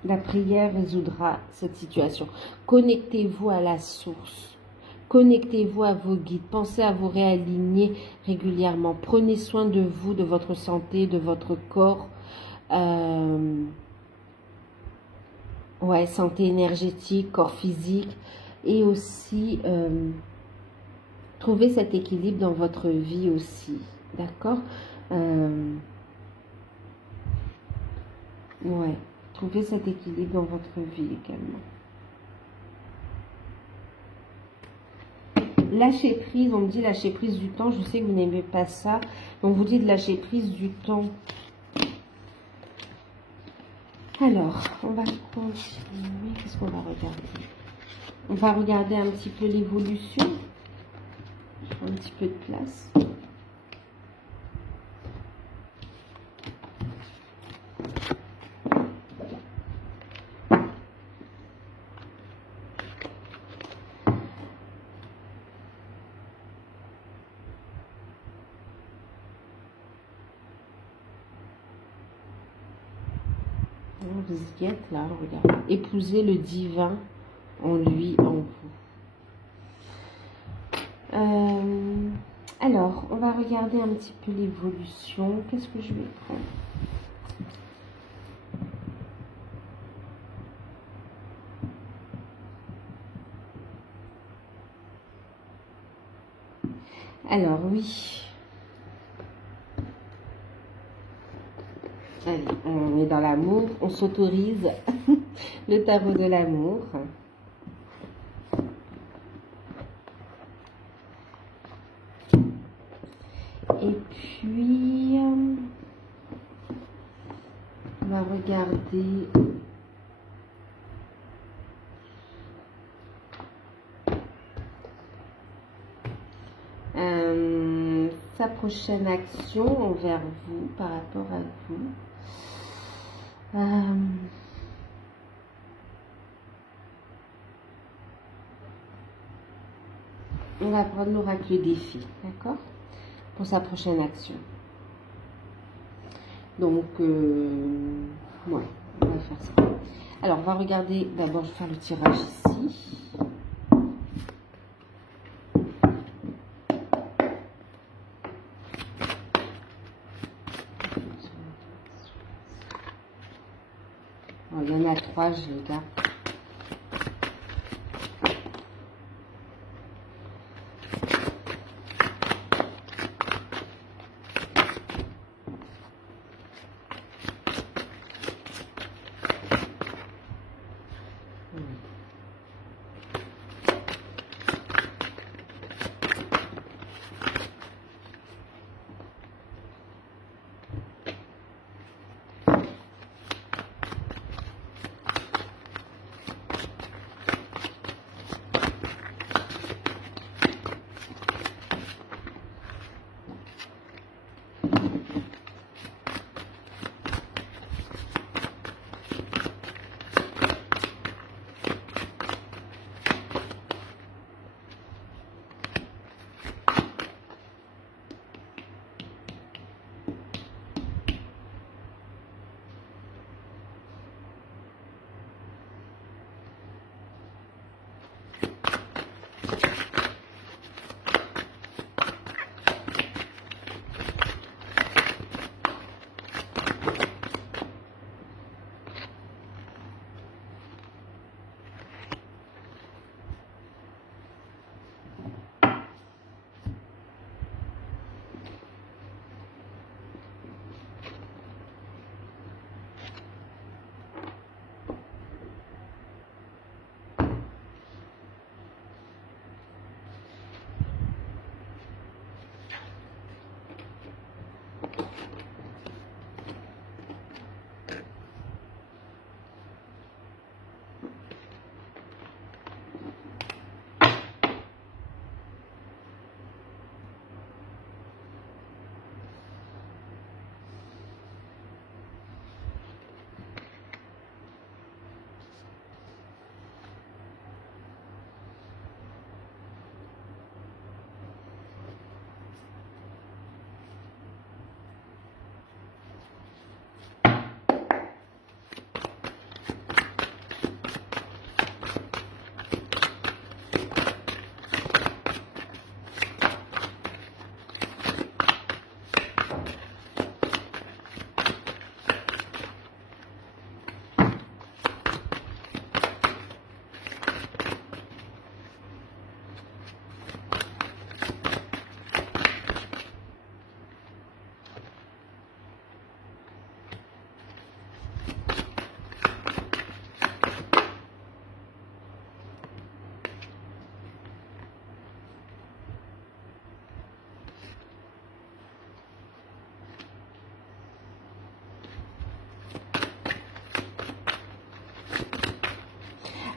la prière résoudra cette situation. Connectez-vous à la source. Connectez-vous à vos guides. Pensez à vous réaligner régulièrement. Prenez soin de vous, de votre santé, de votre corps. Santé énergétique, corps physique. Et aussi, trouvez cet équilibre dans votre vie aussi. D'accord? Trouvez cet équilibre dans votre vie également. lâcher prise, on me dit lâcher prise du temps. Je sais que vous n'aimez pas ça. On vous dit de lâcher prise du temps. Alors, on va continuer. Qu'est-ce qu'on va regarder? On va regarder un petit peu l'évolution. Un petit peu de place. Vous y êtes là, regardez. Épousez le divin en lui, en vous. Alors, on va regarder un petit peu l'évolution. Qu'est-ce que je vais prendre? Alors, oui. Allez, on est dans l'amour. On s'autorise le tarot de l'amour. Et puis, on va regarder sa prochaine action envers vous, par rapport à vous. On va prendre l'oracle défi, d'accord? Pour sa prochaine action. Donc, ouais, on va faire ça. Alors, on va regarder, d'abord, je vais faire le tirage ici. Alors, il y en a 3, je les garde.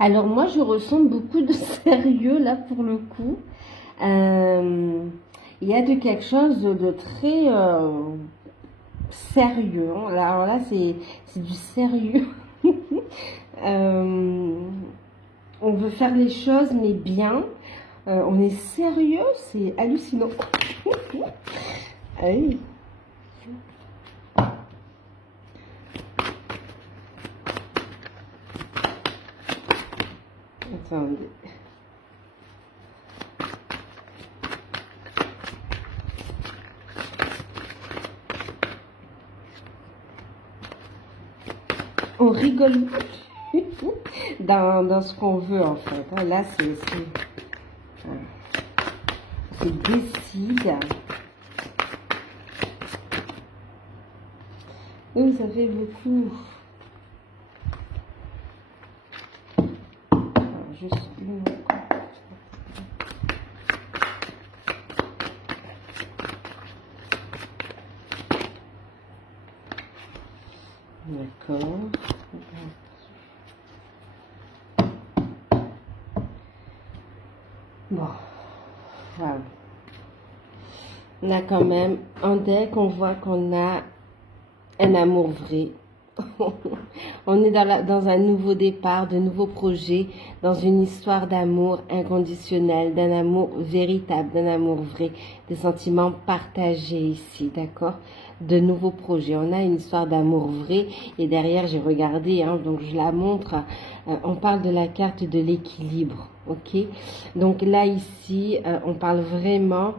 Alors moi, je ressens beaucoup de sérieux là pour le coup. Il y a de quelque chose de très sérieux. Alors là, c'est du sérieux. On veut faire les choses, mais bien. On est sérieux, c'est hallucinant. Ah oui. Attendez. On rigole dans ce qu'on veut en fait. Là, c'est décide. Oui, ça fait beaucoup. Juste une. D'accord. Bon. Voilà. On a quand même un deck, on voit qu'on a un amour vrai. On est dans un nouveau départ, de nouveaux projets, dans une histoire d'amour inconditionnel, d'un amour véritable, d'un amour vrai, des sentiments partagés ici, d'accord? De nouveaux projets. On a une histoire d'amour vrai et derrière, j'ai regardé, hein, donc je la montre, on parle de la carte de l'équilibre, ok? Donc là, ici, on parle vraiment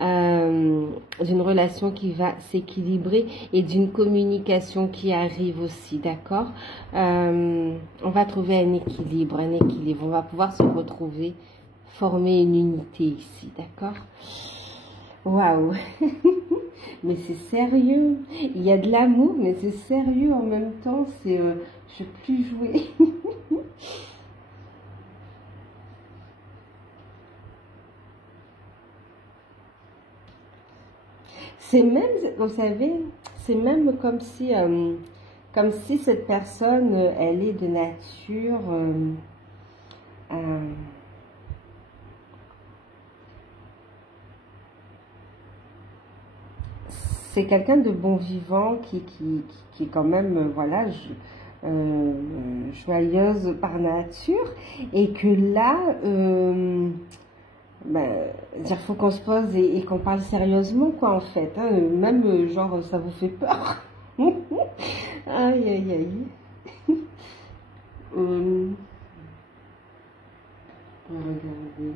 d'une relation qui va s'équilibrer et d'une communication qui arrive aussi, d'accord? On va trouver un équilibre, on va pouvoir se retrouver, former une unité ici, d'accord? Waouh! Mais c'est sérieux, il y a de l'amour, mais c'est sérieux en même temps, c'est je peux plus jouer. C'est même, vous savez, c'est même comme si cette personne, elle est de nature, c'est quelqu'un de bon vivant qui est quand même, voilà, joyeuse par nature, et que là, dire faut qu'on se pose et qu'on parle sérieusement quoi en fait, hein, même genre ça vous fait peur. Aïe aïe aïe. On va regarder.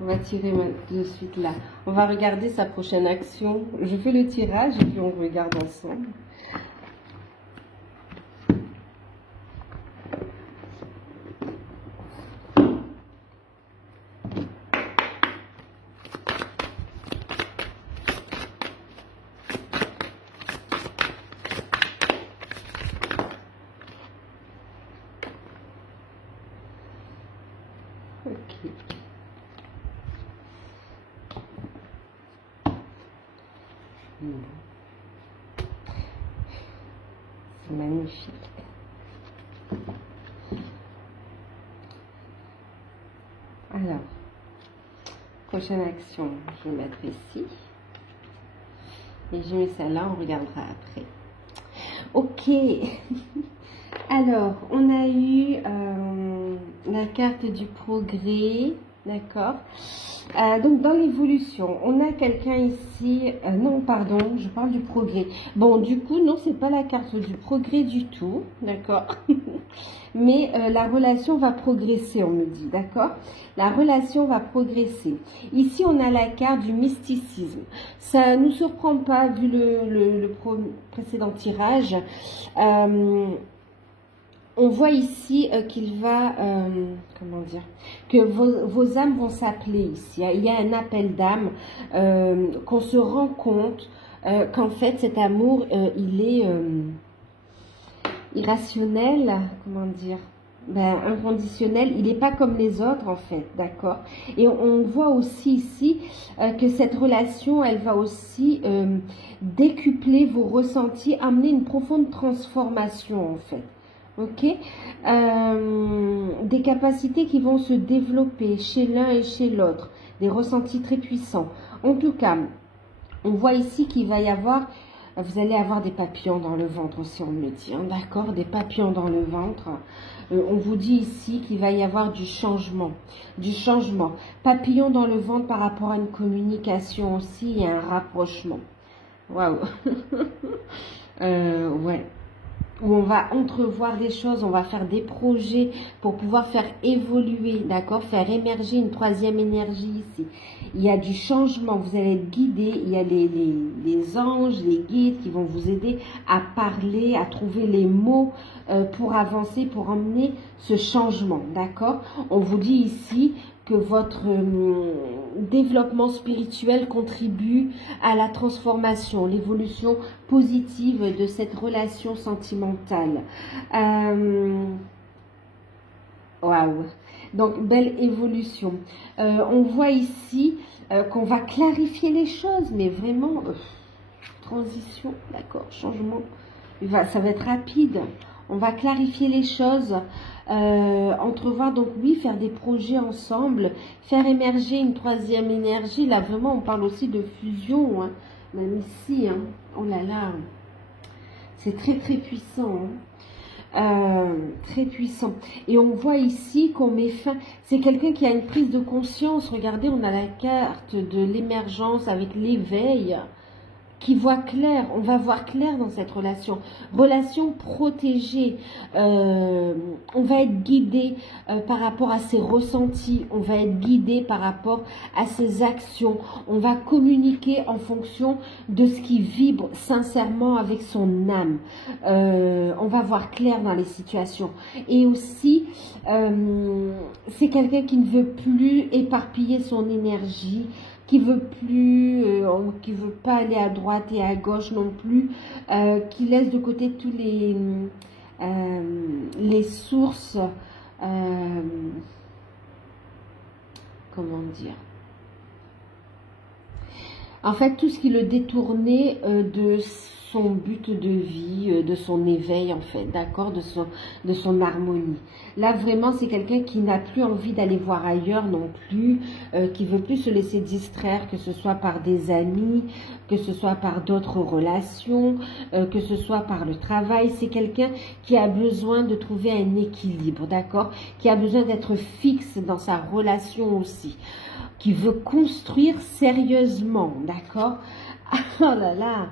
On va tirer de suite là. On va regarder sa prochaine action. Je fais le tirage et puis on regarde ensemble. Ok. C'est magnifique. Alors, prochaine action, je vais mettre ici. Et je mets celle-là, on regardera après. Ok. Alors, on a eu la carte du progrès, d'accord. Donc, dans l'évolution, on a quelqu'un ici, non, pardon, je parle du progrès. Bon, du coup, non, c'est pas la carte du progrès du tout, d'accord. Mais la relation va progresser, on me dit, d'accord. La relation va progresser. Ici, on a la carte du mysticisme. Ça ne nous surprend pas, vu le précédent tirage. On voit ici qu'il va, comment dire, que vos âmes vont s'appeler ici. Il y a un appel d'âme, qu'on se rend compte qu'en fait cet amour, il est irrationnel, comment dire. Ben, inconditionnel, il n'est pas comme les autres en fait, d'accord? Et on voit aussi ici que cette relation, elle va aussi décupler vos ressentis, amener une profonde transformation en fait, ok? Des capacités qui vont se développer chez l'un et chez l'autre, des ressentis très puissants. En tout cas, on voit ici qu'il va y avoir, vous allez avoir des papillons dans le ventre aussi, on me le dit, hein, d'accord? Des papillons dans le ventre. On vous dit ici qu'il va y avoir du changement, du changement. Papillons dans le ventre par rapport à une communication aussi et un rapprochement. Waouh. Ouais. Où on va entrevoir des choses, on va faire des projets pour pouvoir faire évoluer, d'accord, faire émerger une troisième énergie ici. Il y a du changement, vous allez être guidé, il y a les anges, les guides qui vont vous aider à parler, à trouver les mots pour avancer, pour emmener ce changement, d'accord. On vous dit ici que votre développement spirituel contribue à la transformation, l'évolution positive de cette relation sentimentale. Waouh! Donc, belle évolution. On voit ici qu'on va clarifier les choses, mais vraiment, transition, d'accord, changement, ça va être rapide. On va clarifier les choses, entrevoir, donc oui, faire des projets ensemble, faire émerger une troisième énergie. Là, vraiment, on parle aussi de fusion, hein, même ici. Hein. Oh là là, c'est très, très puissant. Hein. Très puissant. Et on voit ici qu'on met fin. C'est quelqu'un qui a une prise de conscience. Regardez, on a la carte de l'émergence avec l'éveil. Qui voit clair, on va voir clair dans cette relation. Relation protégée, on va être guidé par rapport à ses ressentis, on va être guidé par rapport à ses actions, on va communiquer en fonction de ce qui vibre sincèrement avec son âme. On va voir clair dans les situations. Et aussi, c'est quelqu'un qui ne veut plus éparpiller son énergie, qui veut pas aller à droite et à gauche non plus, qui laisse de côté tous les sources, comment dire, en fait tout ce qui le détournait de son but de vie, de son éveil en fait, d'accord, de son harmonie. Là vraiment c'est quelqu'un qui n'a plus envie d'aller voir ailleurs non plus, qui veut plus se laisser distraire, que ce soit par des amis, que ce soit par d'autres relations, que ce soit par le travail. C'est quelqu'un qui a besoin de trouver un équilibre, d'accord, qui a besoin d'être fixe dans sa relation aussi, qui veut construire sérieusement, d'accord. Oh là là.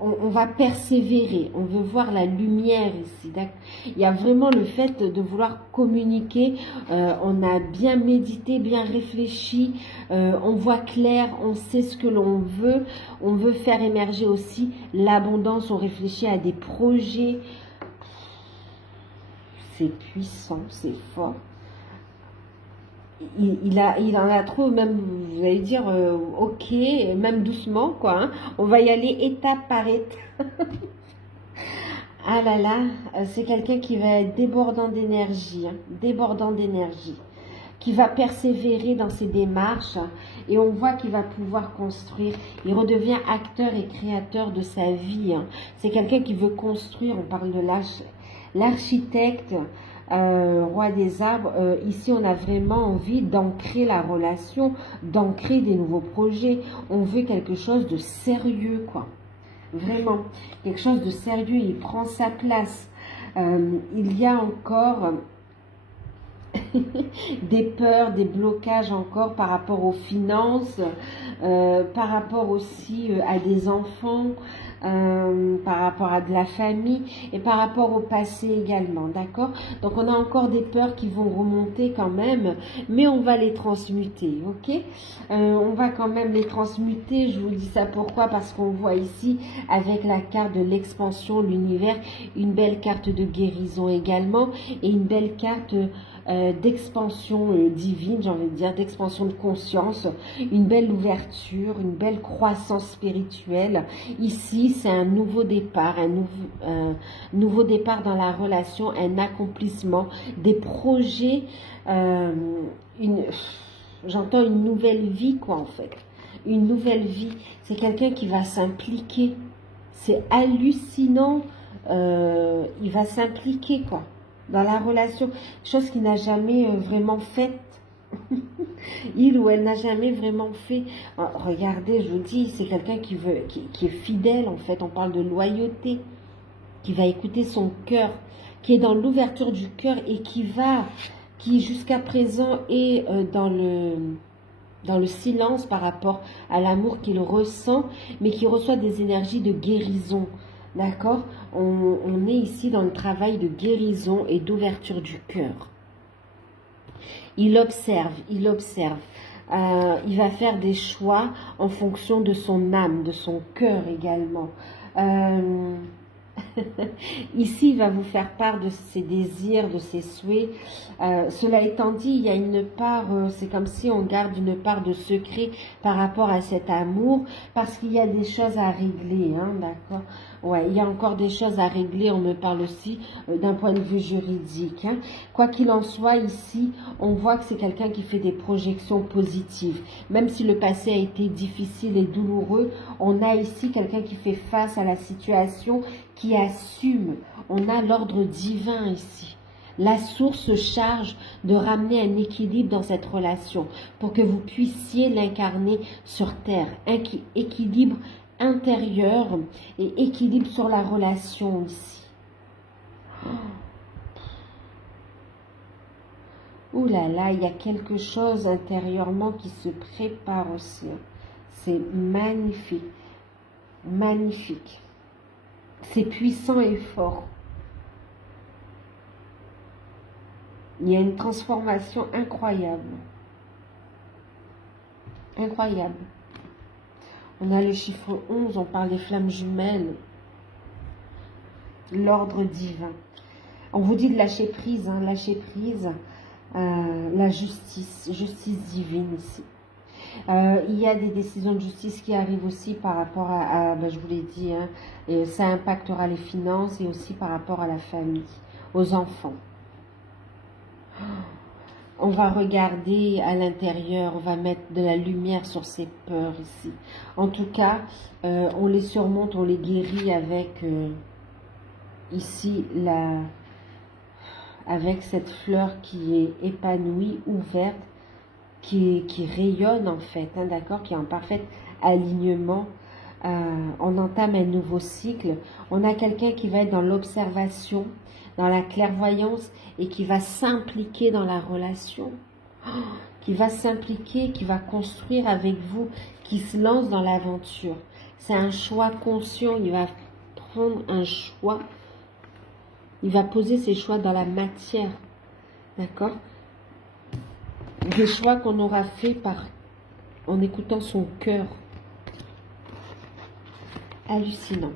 On va persévérer, on veut voir la lumière ici. Il y a vraiment le fait de vouloir communiquer, on a bien médité, bien réfléchi, on voit clair, on sait ce que l'on veut, on veut faire émerger aussi l'abondance, on réfléchit à des projets. C'est puissant, c'est fort. Il en a trop, même, vous allez dire, ok, même doucement, quoi. Hein. On va y aller étape par étape. Ah là là, c'est quelqu'un qui va être débordant d'énergie, hein, débordant d'énergie, qui va persévérer dans ses démarches, hein, et on voit qu'il va pouvoir construire. Il redevient acteur et créateur de sa vie. Hein. C'est quelqu'un qui veut construire, on parle de l'architecte, roi des arbres. Ici on a vraiment envie d'ancrer la relation, d'ancrer des nouveaux projets. On veut quelque chose de sérieux, quoi, vraiment quelque chose de sérieux. Il prend sa place. Il y a encore des peurs, des blocages encore par rapport aux finances, par rapport aussi à des enfants, par rapport à de la famille et par rapport au passé également, d'accord. Donc on a encore des peurs qui vont remonter quand même, mais on va les transmuter, ok. On va quand même les transmuter. Je vous dis ça pourquoi? Parce qu'on voit ici avec la carte de l'expansion, l'univers, une belle carte de guérison également et une belle carte d'expansion divine, j'ai envie de dire, d'expansion de conscience, une belle ouverture, une belle croissance spirituelle. Ici, c'est un nouveau départ, un nouveau départ dans la relation, un accomplissement, des projets, j'entends une nouvelle vie, quoi, en fait. Une nouvelle vie. C'est quelqu'un qui va s'impliquer. C'est hallucinant. Il va s'impliquer, quoi, dans la relation. Chose qu'il n'a jamais vraiment faite. Il ou elle n'a jamais vraiment fait. Regardez, je vous dis, c'est quelqu'un qui est fidèle, en fait. On parle de loyauté. Qui va écouter son cœur. Qui est dans l'ouverture du cœur et qui jusqu'à présent est dans le silence par rapport à l'amour qu'il ressent, mais qui reçoit des énergies de guérison. D'accord? On est ici dans le travail de guérison et d'ouverture du cœur. Il observe, il observe. Il va faire des choix en fonction de son âme, de son cœur également. Ici, il va vous faire part de ses désirs, de ses souhaits. Cela étant dit, il y a une part, c'est comme si on garde une part de secret par rapport à cet amour, parce qu'il y a des choses à régler, hein, d'accord? Ouais, il y a encore des choses à régler, on me parle aussi d'un point de vue juridique. Hein. Quoi qu'il en soit, ici, on voit que c'est quelqu'un qui fait des projections positives. Même si le passé a été difficile et douloureux, on a ici quelqu'un qui fait face à la situation, qui assume. On a l'ordre divin ici. La source se charge de ramener un équilibre dans cette relation pour que vous puissiez l'incarner sur terre. Un équilibre intérieur et équilibre sur la relation ici. Ouh là là, il y a quelque chose intérieurement qui se prépare aussi. C'est magnifique. Magnifique. C'est puissant et fort. Il y a une transformation incroyable. Incroyable. On a le chiffre 11, on parle des flammes jumelles. L'ordre divin. On vous dit de lâcher prise, hein, lâcher prise. La justice divine ici. Il y a des décisions de justice qui arrivent aussi par rapport ben, je vous l'ai dit, hein, et ça impactera les finances et aussi par rapport à la famille, aux enfants. On va regarder à l'intérieur, on va mettre de la lumière sur ces peurs ici. En tout cas, on les surmonte, on les guérit avec ici avec cette fleur qui est épanouie, ouverte, qui rayonne en fait, hein, d'accord, qui est en parfait alignement. On entame un nouveau cycle. On a quelqu'un qui va être dans l'observation, dans la clairvoyance et qui va s'impliquer dans la relation, qui va s'impliquer, qui va construire avec vous, qui se lance dans l'aventure. C'est un choix conscient, il va prendre un choix, il va poser ses choix dans la matière, d'accord? Des choix qu'on aura fait en écoutant son cœur. Hallucinant.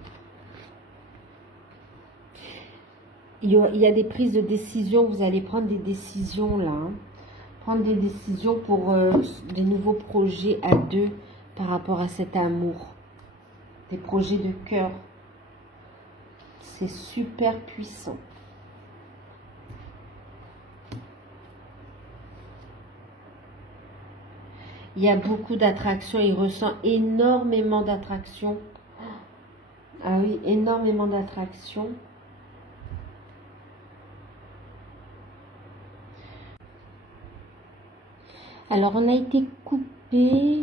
Il y a des prises de décision, vous allez prendre des décisions là. Hein. Prendre des décisions pour des nouveaux projets à deux par rapport à cet amour. Des projets de cœur. C'est super puissant. Il y a beaucoup d'attraction, il ressent énormément d'attraction. Ah oui, énormément d'attraction. Alors, on a été coupé.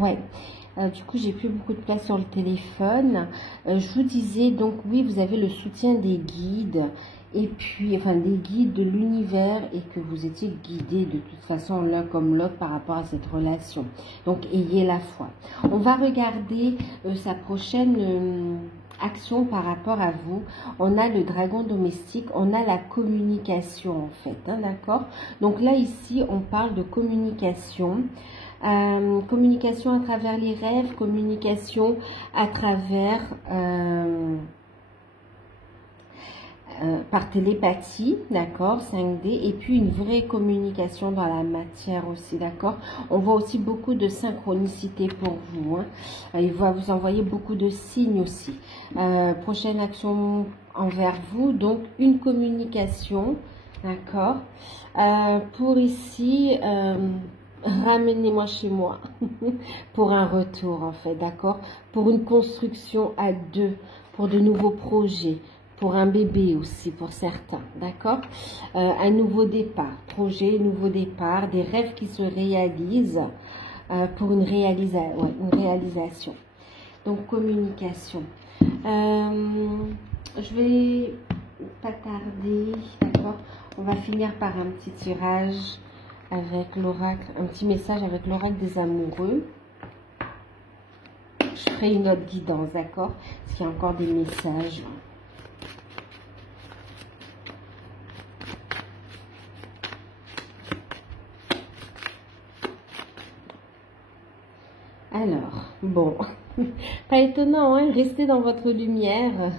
Ouais. Du coup, j'ai plus beaucoup de place sur le téléphone. Je vous disais, donc oui, vous avez le soutien des guides. Et puis, enfin, des guides de l'univers et que vous étiez guidés de toute façon l'un comme l'autre par rapport à cette relation. Donc, ayez la foi. On va regarder sa prochaine action par rapport à vous. On a le dragon domestique, on a la communication en fait, hein, d'accord? Donc là, ici, on parle de communication. Communication à travers les rêves, communication à travers... par télépathie, d'accord, 5D, et puis une vraie communication dans la matière aussi, d'accord. On voit aussi beaucoup de synchronicité pour vous, hein. Il va vous envoyer beaucoup de signes aussi. Prochaine action envers vous, donc une communication, d'accord. Pour ici, ramenez-moi chez moi, pour un retour en fait, d'accord. Pour une construction à deux, pour de nouveaux projets. Pour un bébé aussi, pour certains, d'accord. Un nouveau départ, projet, nouveau départ, des rêves qui se réalisent pour une réalisation. Donc, communication. Je vais pas tarder, d'accord. On va finir par un petit tirage avec l'oracle, un petit message avec l'oracle des amoureux. Je ferai une autre guidance, d'accord. Parce qu'il y a encore des messages. Alors, bon, pas étonnant, hein, restez dans votre lumière.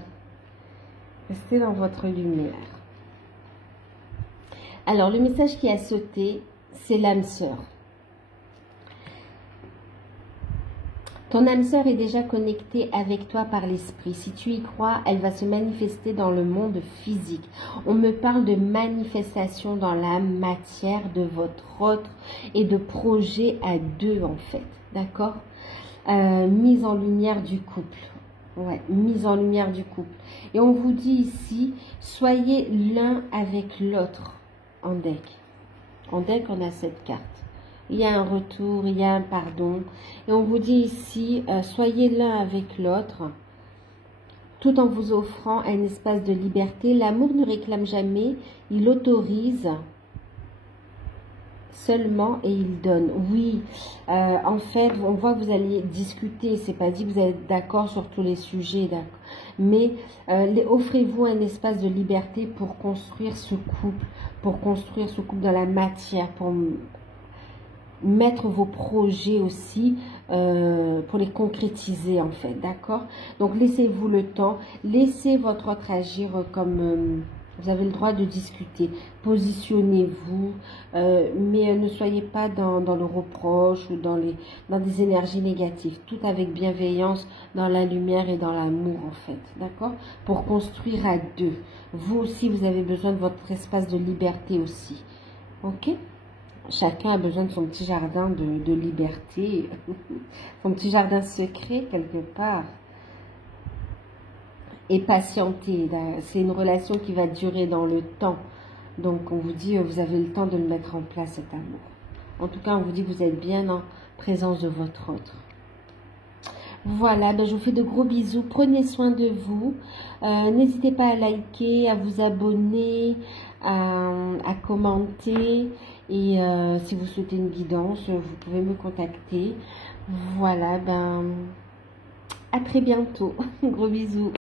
Restez dans votre lumière. Alors, le message qui a sauté, c'est l'âme sœur. Ton âme sœur est déjà connectée avec toi par l'esprit. Si tu y crois, elle va se manifester dans le monde physique. On me parle de manifestation dans la matière de votre autre et de projet à deux en fait. D'accord? Mise en lumière du couple. Ouais, mise en lumière du couple. Et on vous dit ici, soyez l'un avec l'autre en deck. En deck, on a cette carte. Il y a un retour, il y a un pardon. Et on vous dit ici, soyez l'un avec l'autre, tout en vous offrant un espace de liberté. L'amour ne réclame jamais, il autorise seulement et il donne. Oui, en fait, on voit que vous allez discuter. C'est pas dit que vous êtes d'accord sur tous les sujets, d'accord. Mais offrez-vous un espace de liberté pour construire ce couple, dans la matière, pour mettre vos projets aussi, pour les concrétiser en fait, d'accord. Donc laissez-vous le temps, laissez votre autre agir comme vous avez le droit de discuter, positionnez-vous, mais ne soyez pas dans le reproche ou dans des énergies négatives, tout avec bienveillance, dans la lumière et dans l'amour en fait, d'accord, pour construire à deux. Vous aussi, vous avez besoin de votre espace de liberté aussi, ok. Chacun a besoin de son petit jardin de liberté, son petit jardin secret quelque part. Et patienter, c'est une relation qui va durer dans le temps. Donc on vous dit, vous avez le temps de le mettre en place cet amour. En tout cas, on vous dit que vous êtes bien en présence de votre autre. Voilà, ben je vous fais de gros bisous. Prenez soin de vous. N'hésitez pas à liker, à vous abonner, à commenter. Et si vous souhaitez une guidance, vous pouvez me contacter. Voilà, ben à très bientôt. Gros bisous.